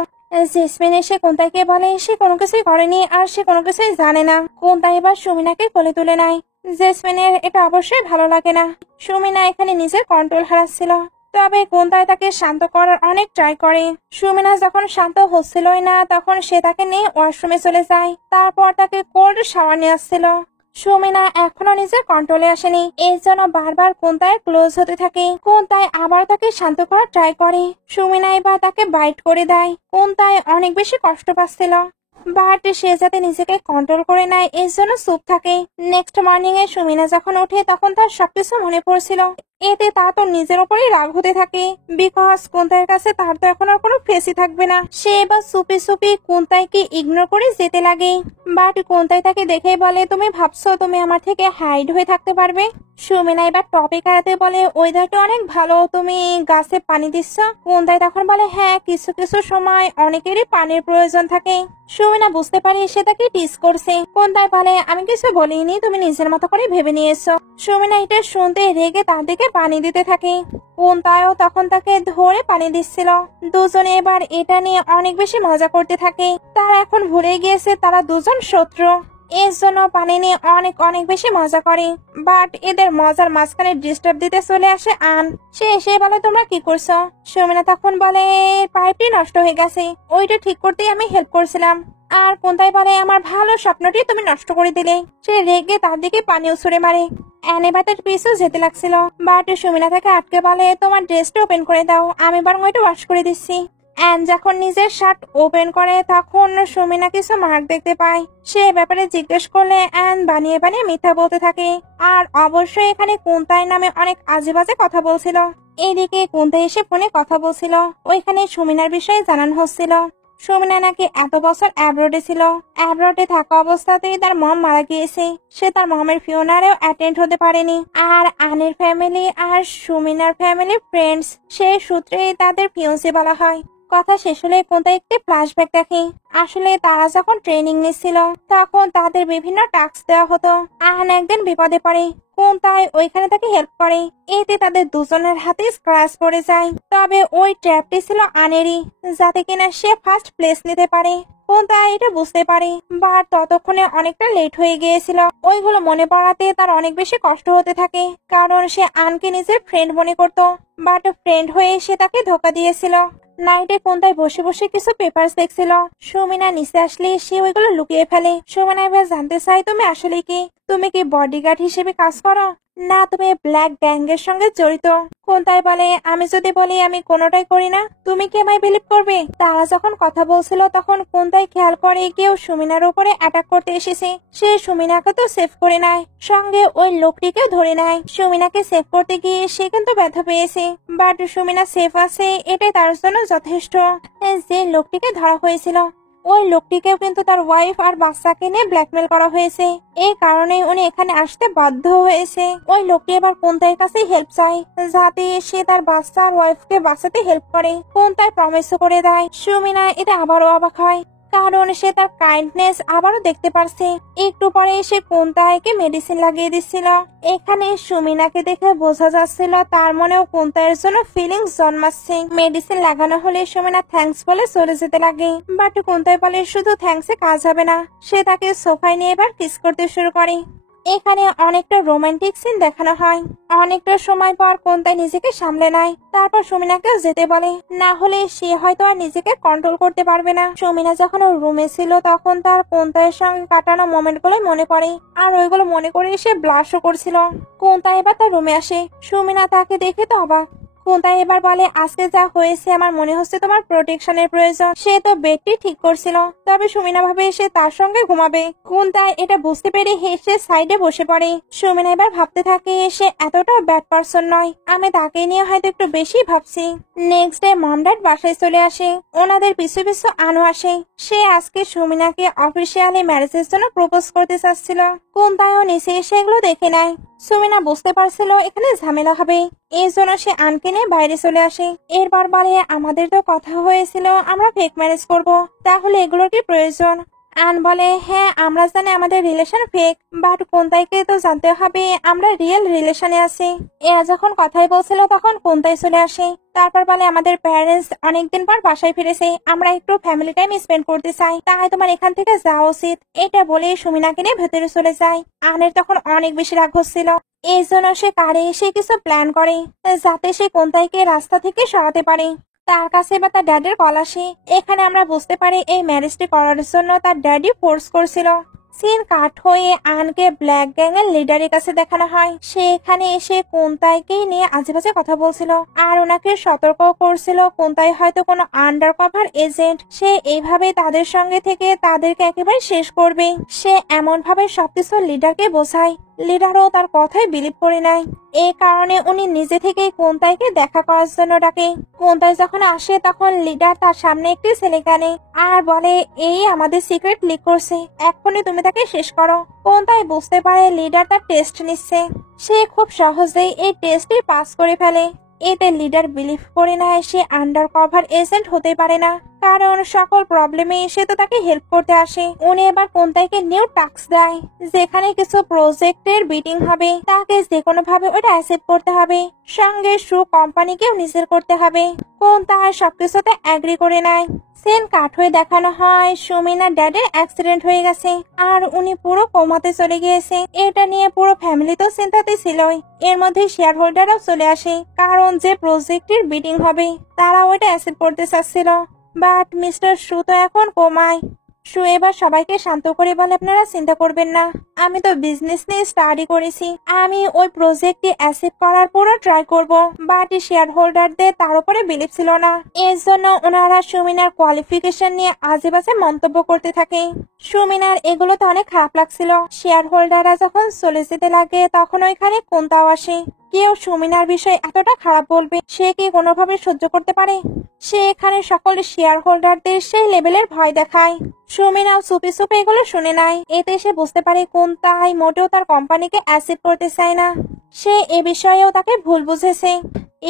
জেসমিন এসে কোনটাইকে বলে সে কোনো কিছুই করেনি আর সে কোনো কিছুই জানে না। কোনটাই এবার সুমিনাকে কোলে তুলে নেয়। জেসমিনের এটা অবশ্যই ভালো লাগে না। সুমিনা এখানে নিজের কন্ট্রোল হারাচ্ছিল, তবে কোনটাই তাকে শান্ত করার অনেক ট্রাই করে। সুমিনা যখন শান্ত হচ্ছিলই না তখন সে তাকে নিয়ে ওয়াশরুমে চলে যায়। তারপর তাকে কোল্ড শাওয়ার নিয়ে আসছিল। সুমিনা এখনো নিজের কন্ট্রোলে আসেনি, এর জন্য বারবার কোনটাই ক্লোজ হতে থাকে। কোনটাই আবার তাকে শান্ত করার ট্রাই করে। সুমিনা এবার তাকে বাইট করে দেয়। কোনটাই অনেক বেশি কষ্ট পাচ্ছিল, বাট সে যাতে নিজেকে কন্ট্রোল করে নেয় এর জন্য চুপ থাকে। নেক্সট মর্নিং এ সুমিনা যখন ওঠে তখন তার সবকিছু মনে পড়ছিল। এতে তা তো নিজের ওপরেই রাগ হতে থাকে, বিকজ কোনটাইয়ের কাছে তার তো এখন আর কোনো ফেসই থাকবে না। সে এবার চুপি চুপি কোনটাইকে ইগনোর করে যেতে লাগে। বাট কোনটাই তাকে দেখে বলে, তুমি ভাবছো তুমি আমার থেকে হাইড হয়ে থাকতে পারবে? সুমিনা এবার টপিক হারাতে বলে, ওয়েদারটা অনেক ভালো, তুমি গাছে পানি দিচ্ছ? কোনটাই তখন বলে, হ্যাঁ, কিছু কিছু সময় অনেকেরই পানির প্রয়োজন থাকে। সুমিনা বুঝতে পারে সে তাকে টিস করছে। কোনটাই বলে, আমি কিছু বলিনি, তুমি নিজের মতো করে ভেবে নিয়েছো। সুমিনা এটা শুনতে রেগে তার দিকে পানি দিতে থাকে। কোনটাও তখন তাকে ধরে পানি দিচ্ছিল। দুজনে এবার এটা নিয়ে অনেক বেশি মজা করতে থাকে। তারা এখন ভুলে গিয়েছে তারা দুজন শত্রু। এর জন্য পানি নিয়ে অনেক অনেক বেশি মজা করে। বাট এদের মজার মাঝখানে ডিস্টার্ব দিতে চলে আসে আন। সে এসে বলে, তোমরা কি করছো? সুমিনা তখন বলে, পাইপটি নষ্ট হয়ে গেছে, ওইটা ঠিক করতেই আমি হেল্প করছিলাম। আর কোনটাই বলে, আমার ভালো স্বপ্নটি তুমি নষ্ট করে দিলে। সে রেগে তার দিকে পানিও ছুড়ে মারে। অ্যানিবাতের পিছু যেতে লাগছিল, বাট সুমিনা তাকে আটকে বলে, তোমার ড্রেসটা ওপেন করে দাও, আমি বরং ওইটা ওয়াশ করে দিচ্ছি। অ্যান যখন নিজের শার্ট ওপেন করে তখন সুমিনা কিছু মার্ক দেখতে পায়। সে ব্যাপারে জিজ্ঞেস করলে অ্যান বানিয়ে বানিয়ে মিথ্যা বলতে থাকে। আর অবশ্যই এখানে কোনটাই নামে অনেক আজে বাজে কথা বলছিল। এইদিকে কোনটাই এসে ফোনে কথা বলছিল, ওইখানে সুমিনার বিষয়ে জানানো হচ্ছিল। সুমিনা নাকি এত বছর অ্যাব্রোডে ছিল। অ্যাব্রোডে থাকা অবস্থাতেই তার মম মারা গিয়েছে। সে তার মমের ফিউনারেও অ্যাটেন্ড হতে পারেনি। আর আনের ফ্যামিলি আর সুমিনার ফ্যামিলি ফ্রেন্ডস, সেই সূত্রেই তাদের ফিউন্সি বলা হয়। কথা শেষ হলে কোনটা একটি ফ্ল্যাশব্যাক দেখে। আসলে তারা যখন ট্রেনিং নিচ্ছিল তখন তাদের বিভিন্ন টাস্ক দেওয়া হতো। আন একদিন বিপদে পড়ে, কোনটাই ওইখানে তাকে হেল্প করে। এতে তাদের দুজনের হাতে স্ক্র্যাচ পড়ে যায়। তবে ওই ট্র্যাপটি ছিল আনেরই, যাতে কিনা সে ফার্স্ট প্লেস নিতে পারে। কোনটা এটা বুঝতে পারে, বাট ততক্ষণে অনেকটা লেট হয়ে গিয়েছিল। ওইগুলো মনে পড়াতে তার অনেক বেশি কষ্ট হতে থাকে, কারণ সে আনকে নিজের ফ্রেন্ড মনে করতো, বাট ফ্রেন্ড হয়ে সে তাকে ধোকা দিয়েছিল। নাইটে কোনটায় বসে বসে কিছু পেপারস দেখছিল। সুমিনা নিচে আসলে সে ওইগুলো লুকিয়ে ফেলে। সুমিনা এবার জানতে চাই, তুমি আসলে কি, তুমি কি বডিগার্ড হিসেবে কাজ করো, না তুমি ব্ল্যাক গ্যাংয়ের সঙ্গে জড়িত? কোনটাই বলে, আমি যদি বলি আমি কোনোটাই করি না, তুমি কি আমায় বিলিভ করবে? তারা যখন কথা বলছিল তখন কোনটাই খেয়াল করে কেউ সুমিনার উপরে অ্যাটাক করতে এসেছে। সে সুমিনাকে তো সেভ করে নেয়, সঙ্গে ওই লোকটিকে ধরে নেয়। সুমিনাকে সেভ করতে গিয়ে সে কিন্তু ব্যথা পেয়েছে, বাট সুমিনা সেফ আছে, এটাই তার জন্য যথেষ্ট। যে লোকটিকে ধরা হয়েছিল ওই লোকটিকেও কিন্তু তার ওয়াইফ আর বাচ্চাকে নিয়ে ব্ল্যাকমেল করা হয়েছে। এই কারণে উনি এখানে আসতে বাধ্য হয়েছে। ওই লোকটি এবার কোনটার কাছে হেল্প চায়, যাতে সে তার বাচ্চা আর ওয়াইফকে বাঁচাতে হেল্প করে। কোনটাই প্রমিস করে দেয়। সুমিনা এতে আবারও অবাক হয়, কারণ সে তার কাইন্ডনেস আবারও দেখতে পারছে। একটু পরে সে কোনটাইকে মেডিসিন লাগিয়ে দিচ্ছিল। এখানে সুমিনাকে দেখে বোঝা যাচ্ছিল তার মনেও কোনটাইয়ের জন্য ফিলিংস জন্মাচ্ছে। মেডিসিন লাগানো হলে সুমিনা থ্যাঙ্কস বলে চলে যেতে লাগে, বাট কোনটাই বলে শুধু থ্যাঙ্কসে কাজ হবে না। সে তাকে সোফায় নিয়ে এবার কিস করতে শুরু করে। এখানে অনেকটা রোমান্টিক সিন দেখানো হয়। অনেকটা সময় পর কোনটাই নিজেকে সামলে নেয়, তারপর সুমিনাকে যেতে বলে, না হলে সে হয়তো আর নিজেকে কন্ট্রোল করতে পারবে না। সুমিনা যখন ওর রুমে ছিল তখন তার কোনটাইয়ের সঙ্গে কাটানো মোমেন্ট গুলো মনে পড়ে, আর ওইগুলো মনে করে সে ব্লাশও করছিল। কোনটাই এবার তার রুমে আসে। সুমিনা তাকে দেখে তো অবাক। কোনটাই এবার বলে, আজকে যা হয়েছে আমার মনে হচ্ছে তোমার প্রোটেকশনের প্রয়োজন। সে তো বেডটি ঠিক করছিল, তবে সুমিনা ভাবে সে তার সঙ্গে ঘুমাবে। কোনটাই এটা বুঝতে পেরে হেসে সাইডে বসে পড়ে। সুমিনা এবার ভাবতে থাকে সে এতটা ব্যাড পারসন নয়, আমি তাকে নিয়ে হয়তো একটু বেশি ভাবছি। নেক্সট ডে মম ড্যাড বাসায় চলে আসে। ওনাদের পিছু পিছু আনো আসে। সে আজকে সুমিনাকে অফিসিয়ালি ম্যারেজের জন্য প্রপোজ করতে চাচ্ছিল। কোনটাইও নিচে এসে এগুলো দেখে নেয়। সুমিনা বুঝতে পারছিল এখানে ঝামেলা হবে, এই জন্য সে আনকে নিয়ে বাইরে চলে আসে। এরপর বলে, আমাদের তো কথা হয়েছিল আমরা ফেক ম্যারেজ করব, তাহলে এগুলোর কি প্রয়োজন? আন বলে, হ্যাঁ আমরা জানি আমাদের রিলেশন ফেক, বাট কোনতাইকে তো জানতে হবে আমরা রিয়েল রিলেশনে আছি। এ যখন কথাই বলছিল তখন কোনতাই চলে আসে। তারপর বলে, আমাদের প্যারেন্টস অনেকদিন পর বাসায় ফিরেছে, আমরা একটু ফ্যামিলি টাইম স্পেন্ড করতে চাই, তাই তোমার এখান থেকে যাওয়া উচিত। এটা বলে সুমিনাকে নিয়ে ভেতরে চলে যায়। আনের তখন অনেক বেশি রাগ হচ্ছিল। এই জন্য সে কারে এসে কিছু প্ল্যান করে যাতে সে কোনতাইকে রাস্তা থেকে সরাতে পারে। তার কাছে বা তার ড্যাডির কল আসে। এখানে আমরা বুঝতে পারি এই ম্যারেজটি করার জন্য তার ড্যাডি ফোর্স করছিল। সিন কাট হয়ে আনকে ব্ল্যাক গ্যাং এর লিডারের কাছে দেখানো হয়। সে এখানে এসে কোনতাইকে নিয়ে আজেবাজে কথা বলছিল আর ওনাকে সতর্ক করছিল কোনতাই হয়তো কোনো আন্ডার কভার এজেন্ট। সে এইভাবে তাদের সঙ্গে থেকে তাদেরকে একেবারে শেষ করবে। সে এমন ভাবে সবকিছু লিডারকে বোঝায়। লিডারও তার কথায় বিলিভ করে নেয়। এই কারণে উনি নিজে থেকে কোনতাইকে দেখা করার জন্য ডাকে। কোনতাই যখন আসে তখন লিডার তার সামনে একটি ছেলে কানে আর বলে, এই আমাদের সিক্রেট লিক করছে, এক্ষুনি তুমি তাকে শেষ করো। কোনতাই বুঝতে পারে লিডার তার টেস্ট নিচ্ছে। সে খুব সহজেই এই টেস্টে পাস করে ফেলে। এতে লিডার বিলিভ করে নেয় সে আন্ডার কভার এজেন্ট হতে পারে না, কারণ সকল প্রবলেমে এসে তো তাকে হেল্প করতে আসে। উনি এবার কোনতাইকে নিউ টাস্ক দেয়, যেখানে কিছু প্রজেক্টের বিটিং হবে। তাকে যে কোনো ভাবে ওটা অ্যাকসেপ্ট করতে হবে, সঙ্গে শু কোম্পানিকেও নিজের করতে হবে। কোনতাই সবকিছুতে এগ্রি করে নেয়। সেন কাট হয়ে দেখানো হয় সুমিনার ড্যাডের অ্যাক্সিডেন্ট হয়ে গেছে আর উনি পুরো কোমাতে চলে গিয়েছে। এটা নিয়ে পুরো ফ্যামিলি তো চিন্তাতে ছিলই। এর মধ্যে শেয়ার হোল্ডাররাও চলে আসে, কারণ যে প্রজেক্টের বিটিং হবে তারা ওইটা অ্যাকসেপ্ট করতে চাচ্ছিল। বাট মিস্টার শু তো এখন কোমায়। শু এবার সবাইকে শান্ত করে বলে, আপনারা চিন্তা করবেন না, আমি তো বিজনেস নিয়ে স্টাডি করেছি, আমি ওই প্রজেক্টটি অ্যাকসেপ্ট করার পুরো ট্রাই করব। বাট শেয়ার হোল্ডারদের তার উপরে বিলিভ ছিল না। এর জন্য ওনারা সুমিনার কোয়ালিফিকেশন নিয়ে আজেবাজে মন্তব্য করতে থাকে। সুমিনার এগুলোতে অনেক খারাপ লাগছিল। শেয়ার হোল্ডাররা যখন চলে যেতে লাগে তখন ওইখানে কোনতাও আসে। কেউ সুমিনার বিষয় এতটা খারাপ বলবে সে কি কোনোভাবে সহ্য করতে পারে? সে এখানে সকল শেয়ার হোল্ডারদের সেই লেভেলের ভয় দেখায়। সুমিনাও চুপি চুপি এগুলো শুনে নেয়। এতে সে বুঝতে পারে কোনতাই মোটেও তার কোম্পানিকে অ্যাসেপ্ট করতে চায় না। সে এ বিষয়েও তাকে ভুল বুঝেছে।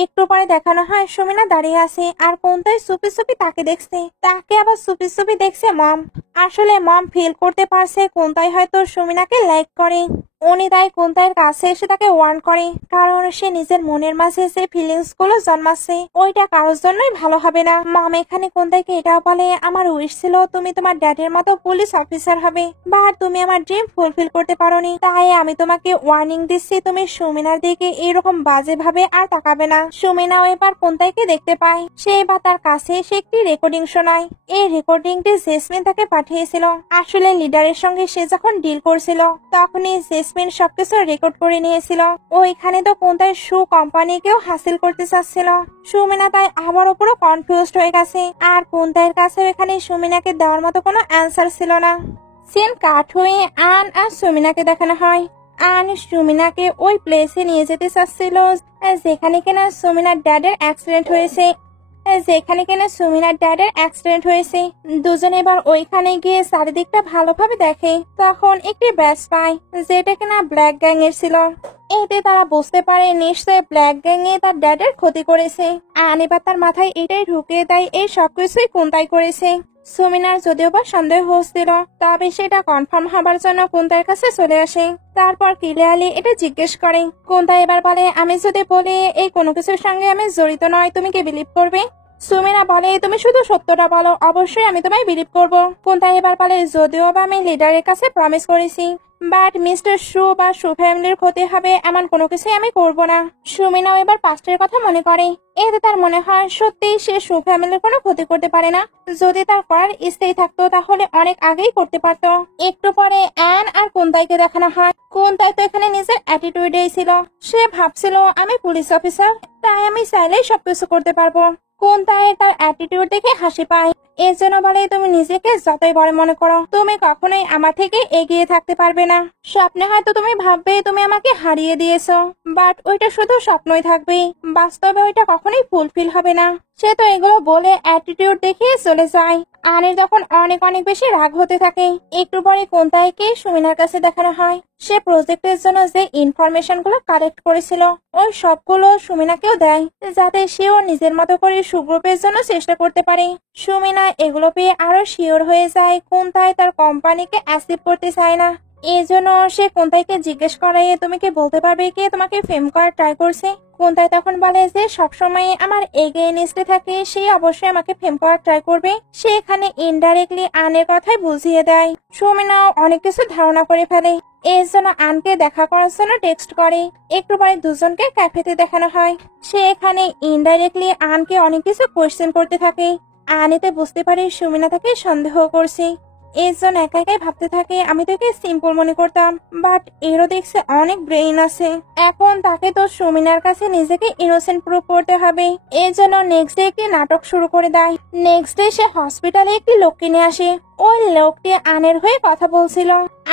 একটু পরে দেখানো হয় সুমিনা দাঁড়িয়ে আছে আর কোনতাই চুপি চুপি তাকে দেখছে। তাকে আবার চুপি চুপি দেখছে মম। আসলে মম ফিল করতে পারছে কোনতাই হয়তো সুমিনাকে লাইক করে। উনি তাই কোনতাইয়ের কাছে এসে তাকে ওয়ার্ন করে, কারণ সে নিজের মনের মাঝে যে ফিলিংস গুলো জন্মাচ্ছে ওইটা কারোর জন্যই ভালো হবে না। মম এখানে কোনতাইকে এটাও বলে, আমার উইশ ছিল তুমি তোমার ড্যাডের মতো পুলিশ অফিসার হবে, বাট তুমি আমার ড্রিম ফুলফিল করতে পারোনি। তাই আমি তোমাকে ওয়ার্নিং দিচ্ছি, তুমি সুমিনার দিকে এইরকম বাজে ভাবে আর তাকাবে না। সুমিনাও এবার কোনতাইকে দেখতে পায়। সে এবার তার কাছে এসে একটি রেকর্ডিং শোনায়। এই রেকর্ডিংটি জেসমিন তাকে পাঠিয়েছিল। আসলে লিডারের সঙ্গে সে যখন ডিল করছিল তখনই জেসমিন সবকিছু রেকর্ড করে নিয়েছিল। ওইখানে তো কোনতাই শু কোম্পানিকেও হাসিল করতে চাচ্ছিল। সুমিনা তাই আবারও পুরো কনফিউজড হয়ে গেছে। আর কোনতাইয়ের কাছে এখানে সুমিনাকে দেওয়ার মতো কোনো অ্যান্সার ছিল না। সিন কাট হয়ে আন আর সুমিনাকে দেখানো হয়। আন সুমিনাকে ওই প্লেসে নিয়ে যেতে চাচ্ছিল যেখানে কিনা সুমিনার ড্যাডের অ্যাক্সিডেন্ট হয়েছে। দুজনে এবার ওইখানে গিয়ে চারিদিকটা ভালোভাবে দেখে। তখন একটি ব্যাস পায় যেটা কিনা ব্ল্যাক গ্যাং এর ছিল। এতে তারা বুঝতে পারে নিশ্চয় ব্ল্যাক গ্যাং এ তার ড্যাডের ক্ষতি করেছে। আর এবার তার মাথায় এটাই ঢুকিয়ে দেয় এই সবকিছুই কোনতাই করেছে। সুমিনার যদিও বা সন্দেহ হচ্ছিল, তবে সেটা কনফার্ম হবার জন্য কোনতাইয়ের কাছে চলে আসে। তারপর ক্লিয়ারলি এটা জিজ্ঞেস করে। কোনতাই এবার বলে, আমি যদি বলি এই কোনো কিছুর সঙ্গে আমি জড়িত নয়, তুমি কি বিলিভ করবে? সুমিনা বলে, তুমি শুধু সত্যটা বলো, অবশ্যই আমি তোমায় বিলিভ করবো। কোনতাই এবার বলে, যদিও বা আমি লিডারের কাছে প্রমিস করেছি, বাট মিস্টার শু বা শু ফ্যামিলির ক্ষতি হবে এমন কোনো কিছুই আমি করব না। সুমিনাও এবার পাস্টের কথা মনে করে। এতে তার মনে হয় সত্যিই সে শু ফ্যামিলির কোনো ক্ষতি করতে পারে না। যদি তার করার ইচ্ছেই থাকতো তাহলে অনেক আগেই করতে পারতো। একটু পরে অ্যান আর কোনতাইকে দেখানো হয়। কোনতাই তো এখানে নিজের অ্যাটিটিউডেই ছিল। সে ভাবছিল আমি পুলিশ অফিসার, তাই আমি চাইলেই সবকিছু করতে পারবো। কোনতাই তার অ্যাটিটিউড দেখে হাসি পায়। এর জন্য বলে, তুমি নিজেকে যতই বড় মনে করো, তুমি কখনোই আমার থেকে এগিয়ে থাকতে পারবে না। স্বপ্নে হয়তো তুমি ভাববে তুমি আমাকে হারিয়ে দিয়েছো, বাট ওইটা শুধু স্বপ্নই থাকবে, বাস্তবে ওইটা কখনোই ফুলফিল হবে না। সে তো এগুলো বলে অ্যাটিটিউড দেখিয়ে চলে যায়। আনের তখন অনেক অনেক বেশি রাগ হতে থাকে। একটু পরে কোনতাইকে সুমিনার কাছে দেখানো হয়। সে প্রজেক্টের জন্য যে ইনফরমেশন গুলো কালেক্ট করেছিল ওই সবগুলো সুমিনাকেও দেয়, যাতে সেও নিজের মতো করে সুগ্রুপের জন্য চেষ্টা করতে পারে। সুমিনা এগুলো পেয়ে আরো শিওর হয়ে যায় কোনটাই তার কোম্পানিকে অ্যাসিভ করতে চায় না। এই জন্য সে কোনটাইকে জিজ্ঞেস করে তুমি কি বলতে পারবে কে তোমাকে ফেম করার ট্রাই করছে। কোনটাই তখন বলে যে সবসময় আমার এগেইনস্টে থাকে, সে অবশ্যই আমাকে ফেম করার ট্রাই করবে। সে এখানে ইনডাইরেক্টলি আনের কথাই বুঝিয়ে দেয়। সুমিনাও অনেক কিছু ধারণা করে ফেলে। এর জন্য আনকে দেখা করার জন্য টেক্সট করে। একটু পরে দুজনকে ক্যাফেতে দেখানো হয়। সে এখানে ইনডাইরেক্টলি আনকে অনেক কিছু কোয়েশ্চেন করতে থাকে। আন এতে বুঝতে পারে সুমিনা তাকে সন্দেহ করছে। এর জন্য একা একাই ভাবতে থাকে আমি তোকে সিম্পল মনে করতাম, বাট এরও দেখছে অনেক ব্রেইন আছে। এখন তাকে তো সুমিনার কাছে নিজেকে ইনোসেন্ট প্রুভ করতে হবে। এর জন্য নেক্সট ডে একটি নাটক শুরু করে দেয়। নেক্সট ডে সে হসপিটালে একটি লোককে নিয়ে আসে। ওই লোকটি আনের হয়ে কথা বলছিল।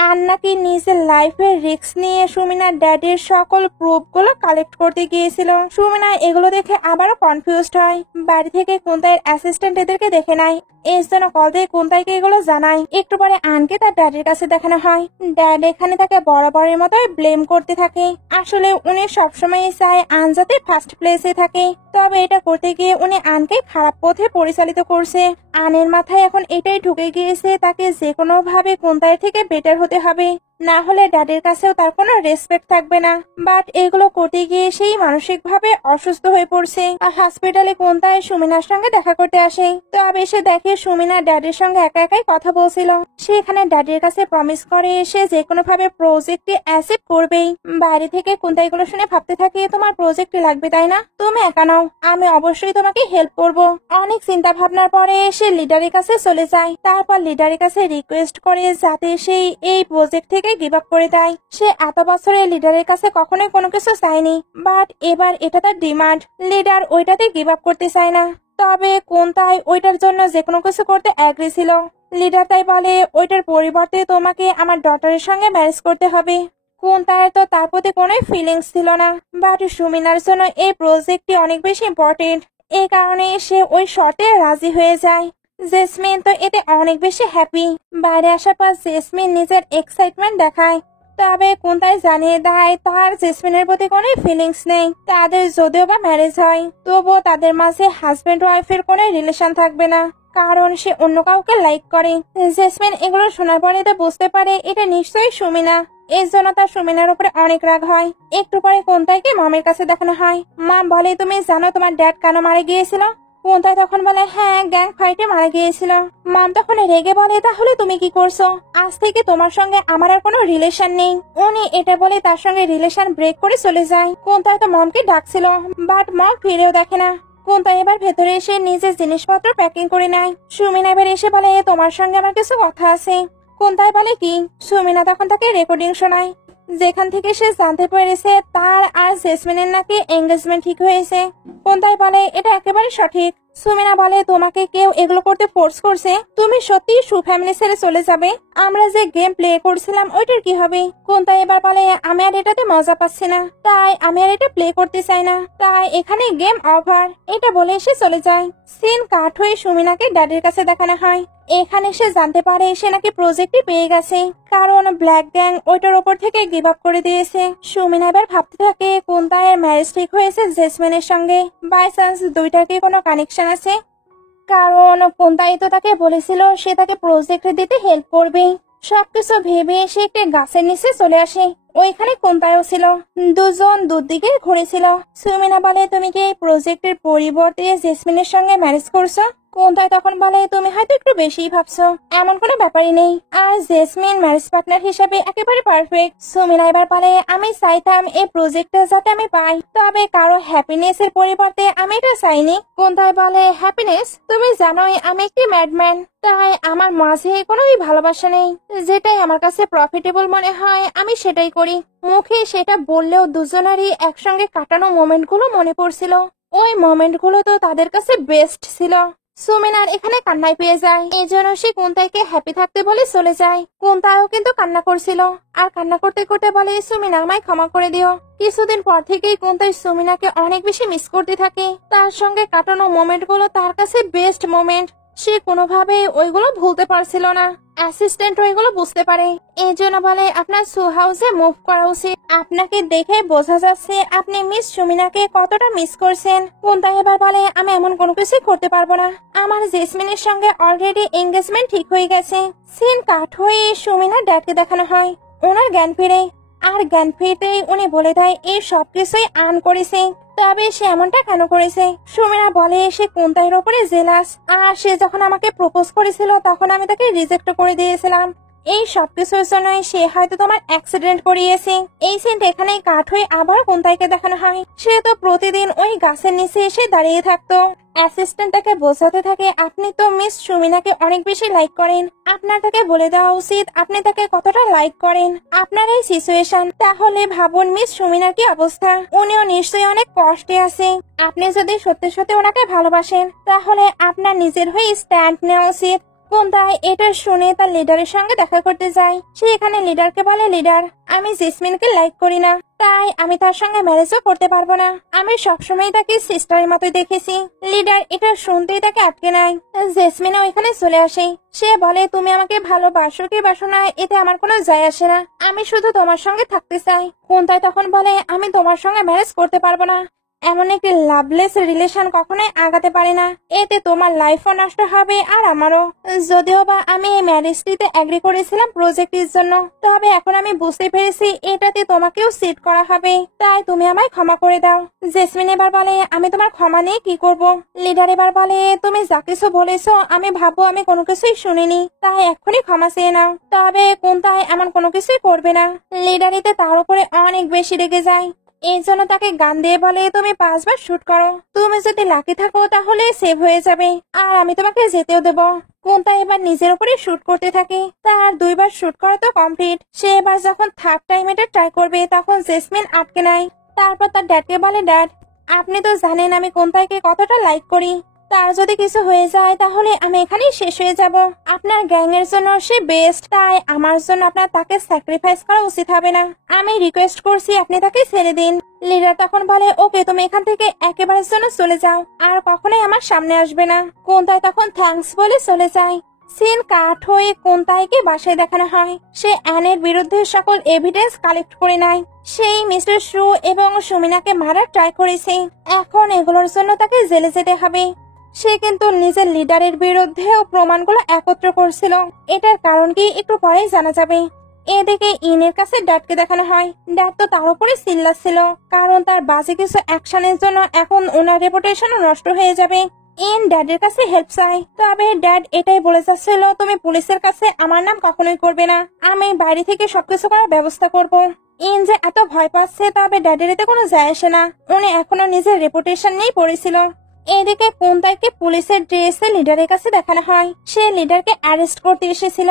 আন নাকি নিজের লাইফের রিস্ক নিয়ে সুমিনার ড্যাডির সকল প্রুফ গুলো কালেক্ট করতে গিয়েছিল। সুমিনা এগুলো দেখে আবারও কনফিউজড হয়। বাড়ি থেকে কোনটাইয়ের অ্যাসিস্ট্যান্ট এদেরকে দেখে নেয়। এর জন্য কল দিয়ে কোনটাইকে এগুলো জানায়। একটু পরে আনকে তার ড্যাডির কাছে দেখানো হয়। ড্যাড এখানে তাকে বরাবরের মতো ব্লেম করতে থাকে। আসলে উনি সবসময় চায় আন যাতে ফার্স্ট প্লেসে থাকে, তবে এটা করতে গিয়ে উনি আনকে খারাপ পথে পরিচালিত করছে। আনের মাথায় এখন এটাই ঢুকে গিয়েছে তাকে যে কোনো ভাবে কোনটাই থেকে বেটার হতে হবে, না হলে ড্যাডির কাছেও তার কোনো রেসপেক্ট থাকবে না। বাট এগুলো করতে গিয়ে সেই মানসিক ভাবে অসুস্থ হয়ে পড়ছে। হসপিটালে কোনটাই সুমিনার সঙ্গে দেখা করতে আসে। তবে সে দেখে সুমিনা ড্যাডির সঙ্গে একা একাই কথা বলছিল। সে এখানে ড্যাডির কাছে প্রমিস করে সে যে কোনো ভাবে প্রজেক্টটি অ্যাসেপ্ট করবেই। বাইরে থেকে কোনটাই গুলো শুনে ভাবতে থাকে তোমার প্রজেক্টটি লাগবে তাই না, তুমি একা নাও, আমি অবশ্যই তোমাকে হেল্প করব। অনেক চিন্তা ভাবনার পরে সে লিডারের কাছে চলে যায়। তারপর লিডারের কাছে রিকোয়েস্ট করে যাতে সেই এই প্রজেক্ট থেকে গিভ আপ করে দেয়। সে এত বছরে লিডারের কাছে কখনোই কোনো কিছু চায়নি, বাট এবার এটা তার ডিমান্ড। লিডার ওইটাতে গিভ আপ করতে চায় না, তবে কোনটাই ওইটার জন্য যে কোনো কিছু করতে অ্যাগ্রি ছিল। লিডার তাই বলে ওইটার পরিবর্তে তোমাকে আমার ডটারের সঙ্গে ম্যারেজ করতে হবে। কোনটার তো তার প্রতি কোনো ফিলিংস ছিল না, বাট সুমিনার জন্য এই প্রজেক্টটি অনেক বেশি ইম্পর্টেন্ট। এই কারণে সে ওই শর্তে রাজি হয়ে যায়। জেসমিন তো এতে অনেক বেশি হ্যাপি। বাইরে আসার পর জেসমিন নিজের এক্সাইটমেন্ট দেখায়, তবে কোনটাই জানিয়ে দেয় তার জেসমিনের প্রতি কোনো ফিলিংস নেই। তাদের যদিও বা ম্যারেজ হয় তবুও তাদের মাঝে হাজবেন্ড ওয়াইফের কোনো রিলেশন থাকবে না, কারণ সে অন্য কাউকে লাইক করে। জেসমিন এগুলো শোনার পরে তো বুঝতে পারে এটা নিশ্চয়ই সুমিনা। এর জন্য তার সুমিনার উপরে অনেক রাগ হয়। একটু পরে কোনটাইকে মামের কাছে দেখানো হয়। মা বলে তুমি জানো তোমার ড্যাড কেন মারা গিয়েছিল। কোনটাই তখন বলে হ্যাঁ গ্যাং ফাইটে মারা গিয়েছিল। মাম তখন রেগে বলে তাহলে তুমি কি করছো, আজ থেকে তোমার সঙ্গে আমার আর কোনো রিলেশন নেই। উনি এটা বলে তার সঙ্গে রিলেশন ব্রেক করে চলে যায়। কোনটাই তো মমকে ডাকছিল, বাট মম ফিরেও দেখে না। কোনটাই এবার ভেতরে এসে নিজের জিনিসপত্র প্যাকিং করে নেয়। সুমিনা এবার এসে বলে তোমার সঙ্গে আমার কিছু কথা আছে। কোনটাই বলে কি। সুমিনা তখন তাকে রেকর্ডিং শোনায়, যেখান থেকে সে জানতে পেরেছে তার আর জেসমিনের নাকি এঙ্গেজমেন্ট ঠিক হয়েছে। কোনটাই বলে এটা একেবারে সঠিক। সুমিনা বলে তোমাকে কেউ এগুলো করতে ফোর্স করছে, তুমি সত্যি সুফ্যামিলি ছেড়ে চলে যাবে। আমরা যে গেম প্লে করছিলাম ওইটার কি হবে। কোনটাই এবার বলে আমি আর এটাতে মজা পাচ্ছি না, তাই আমি আর এটা প্লে করতে চাই না, তাই এখানে গেম ওভার। এটা বলে সে চলে যায়। সিন কাট হয়ে সুমিনাকে ড্যাডির কাছে দেখানো হয়। এখানে সে জানতে পারে সে নাকি প্রজেক্টই পেয়ে গেছে, কারণ ব্ল্যাক গ্যাং ওইটার ওপর থেকে গিভ আপ করে দিয়েছে। সুমিনা এবার ভাবতে থাকে কোনটায়ের ম্যারেজ ঠিক হয়েছে জেসমিনের সঙ্গে, বাই চান্স দুইটাকে কোনো কানেকশন আছে। কারণ কোনটাই তো তাকে বলেছিল সে তাকে প্রজেক্ট দিতে হেল্প করবে। সবকিছু ভেবে সে একটা গাছের নিচে চলে আসে। ওইখানে কোনটাও ছিল। দুজন দুদিকে ঘুরেছিল। সুমিনা বলে তুমি কি এই প্রজেক্টের পরিবর্তে জেসমিনের সঙ্গে ম্যারেজ করছো। কোনটাই তখন বলে তুমি হয়তো একটু বেশিই ভাবছো, এমন কোনো ব্যাপারই নেই, আর জেসমিন ম্যারেজ পার্টনার হিসেবে একেবারে পারফেক্ট। সুমিনা এবার বলে আমি চাইতাম এই প্রজেক্টটা যাতে আমি পাই, তবে কারো হ্যাপিনেস এর পরিবর্তে আমি এটা চাইনি। কোনটাই বলে হ্যাপিনেস, তুমি জানোই আমি একটি ম্যাডম্যান, তাই আমার মাঝে কোনো ভালোবাসা নেই। যেটাই আমার কাছে প্রফিটেবল মনে হয় আমি সেটাই করি। মুখে সেটা বললেও দুজনেরই একসঙ্গে কাটানো মোমেন্ট গুলো মনে পড়ছিল। ওই মোমেন্ট গুলো তো তাদের কাছে বেস্ট ছিল। সুমিনার এখানে কান্নায় পেয়ে যায়। এই জন্য সে কোনটাইকে হ্যাপি থাকতে বলে চলে যায়। কোনটাও কিন্তু কান্না করছিল, আর কান্না করতে করতে বলে সুমিনা আমায় ক্ষমা করে দিও। কিছুদিন পর থেকেই কোনটাই সুমিনাকে অনেক বেশি মিস করতে থাকে। তার সঙ্গে কাটানো মোমেন্ট গুলো তার কাছে বেস্ট মোমেন্ট। সে কোনোভাবে ওইগুলো ভুলতে পারছিল না। অ্যাসিস্ট্যান্ট ওইগুলো বুঝতে পারে, এই জন্য বলে আপনার সু হাউসে মুভ করা উচিত। আপনাকে দেখে বোঝা যাচ্ছে আপনি মিস সুমিনাকে কতটা মিস করছেন। কোনটা এবার বলে আমি এমন কোনো কিছু করতে পারবো না, আমার জেসমিনের সঙ্গে অলরেডি এঙ্গেজমেন্ট ঠিক হয়ে গেছে। সিন কাট হয়ে সুমিনার ড্যাডকে দেখানো হয় ওনার জ্ঞান ফিরে, আর জ্ঞান ফিরতেই উনি বলে দেয় এই সবকিছুই আন করেছে। তবে সে এমনটা কেন করেছে? সুমিনা বলে সে কোনটার ওপরে জেলাস, আর সে যখন আমাকে প্রপোজ করেছিল তখন আমি তাকে রিজেক্ট করে দিয়েছিলাম। এই সবকিছুর জন্যই সে হয়তো তোমার অ্যাক্সিডেন্ট করিয়েছে। এই সিনটা এখানেই কাট হয়ে আবার কোনটাইকে দেখানো হয়। সে তো প্রতিদিন ওই গাছের নিচে এসে দাঁড়িয়ে থাকতো। অ্যাসিস্ট্যান্টটাকে বোঝাতে থাকে আপনি তো মিস সুমিনাকে অনেক বেশি লাইক করেন, আপনার তাকে বলে দেওয়া উচিত আপনি তাকে কতটা লাইক করেন। আপনার এই সিচুয়েশন, তাহলে ভাবুন মিস সুমিনার কি অবস্থা। উনিও নিশ্চয়ই অনেক কষ্টে আছে। আপনি যদি সত্যি সত্যি ওনাকে ভালোবাসেন তাহলে আপনার নিজের হয়ে স্ট্যান্ড নেওয়া উচিত। কোনটায় এটা শুনে তার লিডারের সঙ্গে দেখা করতে যায়। সে এখানে লিডারকে বলে লিডার আমি জেসমিনকে লাইক করি না, তাই আমি তার সঙ্গে ম্যারেজও করতে পারবো না। আমি সবসময় তাকে সিস্টারের মতো দেখেছি। লিডার এটা শুনতেই তাকে আটকে নেয়। জেসমিনও এখানে চলে আসে। সে বলে তুমি আমাকে ভালোবাসো কি বাসো না এতে আমার কোনো যায় আসে না, আমি শুধু তোমার সঙ্গে থাকতে চাই। কোনটায় তখন বলে আমি তোমার সঙ্গে ম্যারেজ করতে পারবো না, এমন একটি লাভলেস রিলেশন কখনোই আগাতে পারে না, এতে তোমার লাইফও নষ্ট হবে আর আমারও। যদিও বা আমি এই ম্যারেজটিতে এগ্রি করেছিলাম প্রজেক্টের জন্য, তবে এখন আমি বুঝতে পেরেছি এটাতে তোমাকেও সিট করা হবে, তাই তুমি আমায় ক্ষমা করে দাও। জেসমিন এবার বলে আমি তোমার ক্ষমা নিয়ে কি করব? লিডার এবার বলে তুমি যা কিছু বলেছো আমি ভাববো আমি কোনো কিছুই শুনিনি, তাই এক্ষুনি ক্ষমা চেয়ে নাও। তবে কোনটায় এমন কোনো কিছুই করবে না। লিডার এতে তার উপরে অনেক বেশি রেগে যায়। এই জন্য তাকে গান দিয়ে বলে তুমি 5 বার শুট করো, তুমি যদি লাকি থাকো তাহলে সেভ হয়ে যাবে, আর আমি তোমাকে যেতেও দেবো। কোনটা এবার নিজের উপরে শুট করতে থাকে। তার 2 বার শুট করা তো কমপ্লিট। সে এবার যখন থার্ড টাইম এটা ট্রাই করবে তখন জেসমিন আটকে নেয়। তারপর তার ড্যাডকে বলে ড্যাড আপনি তো জানেন আমি কোনটাকে কতটা লাইক করি, তার যদি কিছু হয়ে যায় তাহলে আমি এখানেই শেষ হয়ে যাব। আপনার গ্যাং এর জন্য সে বেস্ট, তাই আমার জন্য আপনার তাকে স্যাক্রিফাইস করা উচিত হবে না। আমি রিকোয়েস্ট করছি আপনি তাকে ছেড়ে দিন। লিডার তখন বলে ওকে তুমি এখান থেকে একেবারের জন্য চলে যাও, আর কখনোই আমার সামনে আসবে না। কোনটায় তখন থ্যাঙ্কস বলে চলে যায়। সিন কাট হয়ে কোনটাইকে বাসায় দেখানো হয়। সে অ্যানের বিরুদ্ধে সকল এভিডেন্স কালেক্ট করে নেয়। সেই মিস্টার শু এবং সুমিনাকে মারার ট্রাই করেছে, এখন এগুলোর জন্য তাকে জেলে যেতে হবে। সে কিন্তু নিজের লিডারের বিরুদ্ধেও প্রমাণগুলো একত্র করছিল, এটার কারণ কি একটু পরেই জানা যাবে। এদিকে ইনের কাছে ড্যাডকে দেখানো হয়। ড্যাড তো তার উপরে চিল্লাচ্ছিল, কারণ তার বাজে কিছু অ্যাকশনের জন্য এখন ওনার রেপুটেশনও নষ্ট হয়ে যাবে। ইন ড্যাডের কাছে হেল্প চাই, তবে ড্যাড এটাই বলে যাচ্ছিল তুমি পুলিশের কাছে আমার নাম কখনোই করবে না, আমি বাইরে থেকে সবকিছু করার ব্যবস্থা করব। ইন যে এত ভয় পাচ্ছে তবে ড্যাডের এতে কোনো যায় আসে না, উনি এখনো নিজের রেপুটেশন নিয়েই পড়েছিল। এদিকে কোনটাকে পুলিশের ড্রেসে লিডারের কাছে দেখানো হয়। সে লিডারকে অ্যারেস্ট করতে এসেছিল,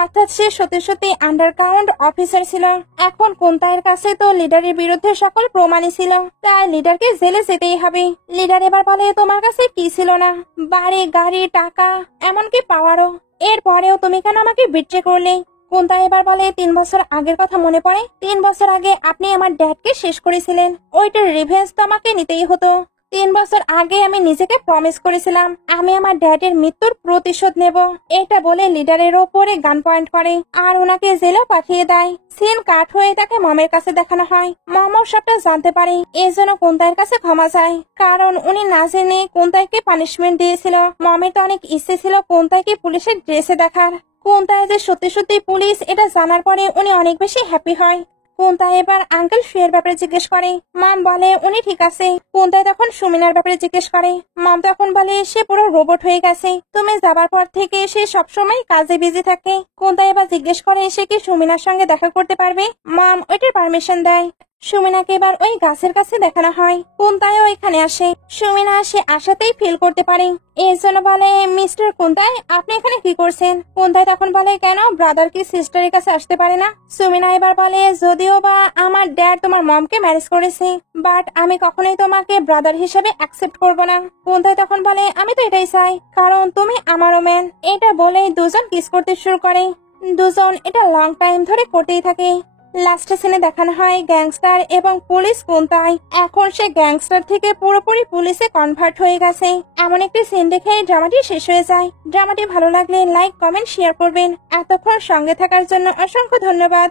অর্থাৎ সে সত্যি সত্যি আন্ডারগ্রাউন্ড অফিসার ছিল। এখন কোনটার কাছে তো লিডারের বিরুদ্ধে সকল প্রমাণই ছিল, তাই লিডারকে জেলে যেতেই হবে। লিডার এবার বলে তোমার কাছে কি ছিল না, বাড়ি গাড়ি টাকা এমনকি পাওয়ারও, এরপরেও তুমি কেন আমাকে বিট্রে করলে? কোনটা এবার বলে 3 বছর আগের কথা মনে পড়ে। 3 বছর আগে আপনি আমার ড্যাডকে শেষ করেছিলেন, ওইটার রিভেঞ্জ তো আমাকে নিতেই হতো। 3 বছর আগে আমি নিজেকে প্রমিস করেছিলাম আমি আমার ড্যাডের মৃত্যুর প্রতিশোধ নেব। এটা বলে লিডারের ওপরে গান পয়েন্ট করে আর ওনাকে জেলে পাঠিয়ে দেয়। সিন কাট হয়ে তাকে মমের কাছে দেখানো হয়। মমও সবটা জানতে পারে, এই জন্য কোনটার কাছে ক্ষমা চায়, কারণ উনি না জেনে কোনটাকে পানিশমেন্ট দিয়েছিল। মমের তো অনেক ইচ্ছে ছিল কোনটাকে পুলিশের ড্রেসে দেখার। কোনটায় যে সত্যি সত্যি পুলিশ এটা জানার পরে উনি অনেক বেশি হ্যাপি হয়। কোনটা এবার আঙ্কেল শুয়ের ব্যাপারে জিজ্ঞেস করে, মম বলে উনি ঠিক আছে। কোনটায় তখন সুমিনার ব্যাপারে জিজ্ঞেস করে, মম তখন বলে সে পুরো রোবট হয়ে গেছে, তুমি যাবার পর থেকে সে সবসময় কাজে বিজি থাকে। কোনটা এবার জিজ্ঞেস করে সে কি সুমিনার সঙ্গে দেখা করতে পারবে। মম ওইটার পারমিশন দেয়। সুমিনাকে এবার ওই গাছের কাছে দেখানো হয়। কোনটায় এখানে আসে। সুমিনা সে আসাতেই ফিল করতে পারে, এর জন্য বলে মিস্টার কোনটায় আপনি এখানে কি করছেন? কোনটায় তখন বলে কেন ব্রাদার কি সিস্টারের কাছে আসতে পারে না? সুমিনা এবার বলে যদিও বা আমার ড্যাড তোমার মমকে ম্যারেজ করেছে, বাট আমি কখনোই তোমাকে ব্রাদার হিসেবে অ্যাকসেপ্ট করব না। কোনটায় তখন বলে আমি তো এটাই চাই, কারণ তুমি আমারও ম্যান। এটা বলে দুজন কিস করতে শুরু করে। দুজন এটা লং টাইম ধরে করতেই থাকে। লাস্ট সিনে দেখানো হয় গ্যাংস্টার এবং পুলিশ কোনটায় এখন সে গ্যাংস্টার থেকে পুরোপুরি পুলিশে কনভার্ট হয়ে গেছে। এমন একটি সিন দেখে ড্রামাটি শেষ হয়ে যায়। ড্রামাটি ভালো লাগলে লাইক কমেন্ট শেয়ার করবেন। এতক্ষণ সঙ্গে থাকার জন্য অসংখ্য ধন্যবাদ।